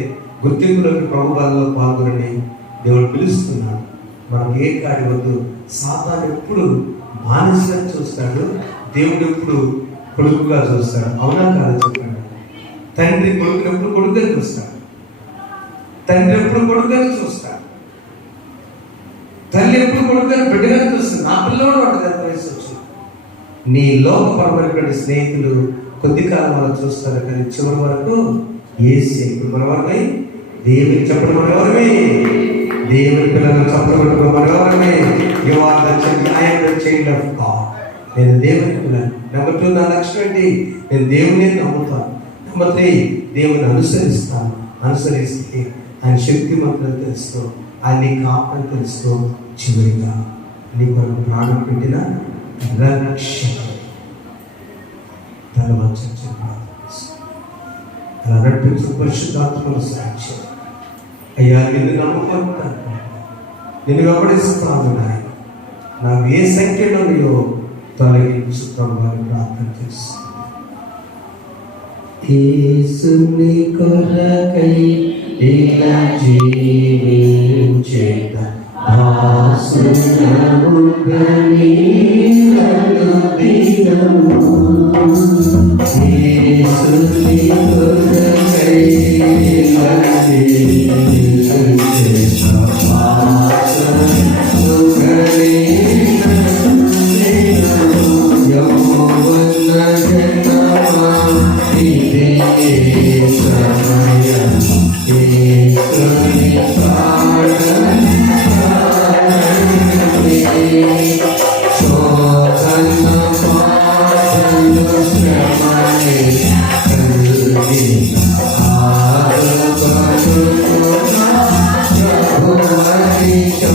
గుర్తింపులోకి ప్రభు బలలో పాల్గొనని దేవుడు పిలుస్తున్నాడు. మనం ఏ కాడి వద్దు. సాతాను ఎప్పుడు బానిసగా చూస్తాడు, దేవుడు ఎప్పుడు కొడుకుగా చూస్తాడు. అవునా కాదు చెప్పండి. తండ్రి కొడుకుని ఎప్పుడు కొడుకుని చూస్తాడు, తండ్రి ఎప్పుడు కొడుకుని చూస్తాడు, తల్లి ఎప్పుడు కొడుకుని బిడ్డగా చూస్తుంది. నా పిల్లవాడు వాడు ఎంత వయసు వచ్చింది. నీ లోకపరమైనటువంటి స్నేహితులు కొద్ది కాలం వరకు చూస్తారు, కానీ చివరి వరకు ఏసే. ఇప్పుడు మన వారమై దేవుని చెప్పడం మన ఎవరమే, దేవుని పిల్లలు చెప్పడం మన ఎవరమే. You are the child of God. నేను దేవుని పిల్లలు. నెంబర్ 2 నా లక్ష్యం ఏంటి? నేను దేవుని నమ్ముతాను. నెంబర్ 3 దేవుని అనుసరిస్తాను. అనుసరిస్తే ఆయన శక్తి మంత్రం తెలుస్తూ, ఆయన కాపని తెలుస్తూ, చివరిగా నీ కొరకు ప్రాణం పెట్టిన రక్షణ తన అలా నడిపించు పరిశుద్ధాత్మను సాక్ష్యం. అయ్యా నిన్ను నమ్ముకుంటాను, నిన్ను వెంబడిస్తాను నాయన. నాకు ఏ సంఖ్యలో నీయో తొలగించు ప్రభువాన్ని ప్రార్థన చేస్తాను. యేసుని కొరకై ఇలా జీవించేట దాసునముగా నీవను దినము. యేసుని కొరకై ఇలా జీవించేట దాసునముగా నీవను దినము. యౌవనగణమా ఇదే సమయం యేసుని పాడని శోధన పాదన శ్రమని కలిగి ఆరుబడుతున్న ప్రభువనితో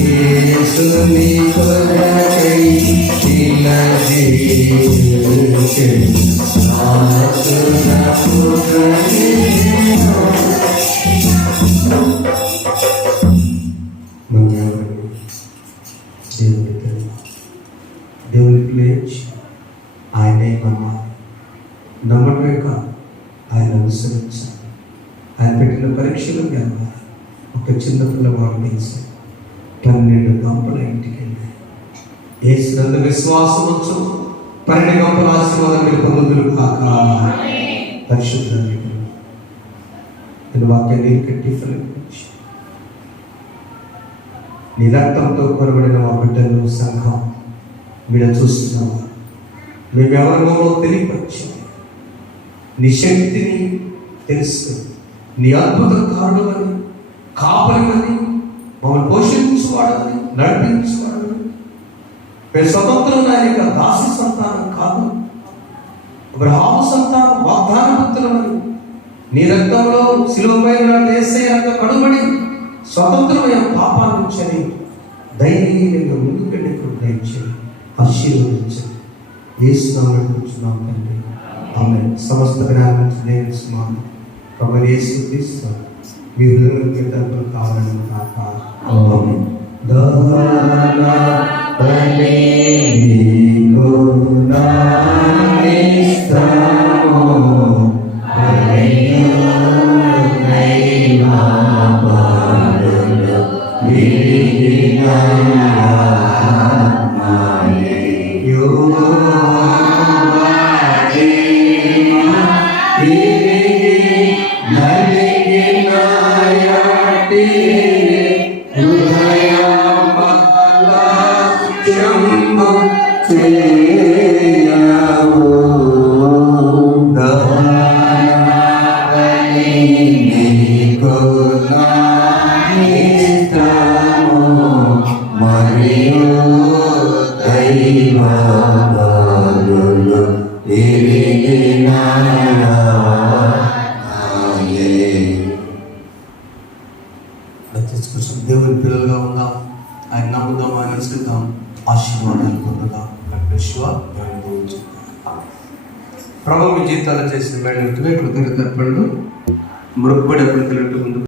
యేసుని కొరకై ఇలా జీవించే దేవునికి లేచి ఆయనే నమ్మాలి. నమ్మటమే కాదు, ఆయన అనుసరించాలి. ఆయన పెట్టిన పరీక్షలు గెలవాలి. ఒక చిన్న పిల్లవాడు తెలిసి 12 గంపల ఇంటికి వెళ్ళి యేసునందు విశ్వాసం వచ్చు 12 గంపల ఆశీర్వాదం మీరు పొందుదురు కాక. పరిశుద్ధ నేను వాక్యాన్ని కట్టి ఫలించి నీ రక్తంతో కొనబడిన మా బిడ్డలు సంఘం వీడ చూస్తున్నావా? మేమెవరమో తెలియపరిచి నీ శక్తిని తెలుసు, నీ అద్భుత కారణమని కాపరిమని మమ్మల్ని పోషించువాడని నడిపించువాడని మేము స్వతంత్రం నాయక దాసి సంతానం కాదు, అబ్రహాము సంతానం వాగ్దాన పుత్రులని నీ రక్తంలో శిలువపై యేసయ్య కడుబడి స్వతంత్రమైన పాపాల నుంచి ధైర్యంగా ముందుకెళ్ళి దయచేయండి, ఆశీర్వదించండి. యేసు నామములో కూర్చున్నాం తండ్రి, ఆమేన్. సమస్త జ్ఞానం నుంచి నేను సుమాను ప్రభువైన యేసు క్రీస్తు మీ హృదయంలోకి తలుపులు కావాలని కాక. ఆమేన్. దానా బలి నీకు నామిస్తాము హల్లెలూయా దేవుని పిల్లలుగా ఉందాం, ఆయన నమ్ముదాం, ఆయన అనుసరిద్దాం, ఆశీర్వాదాలు పొందుదాం. ప్రభు మీ జీవితాలు చేసిన మేడలు కృతజ్ఞతలు మృక్కుబడి ముందు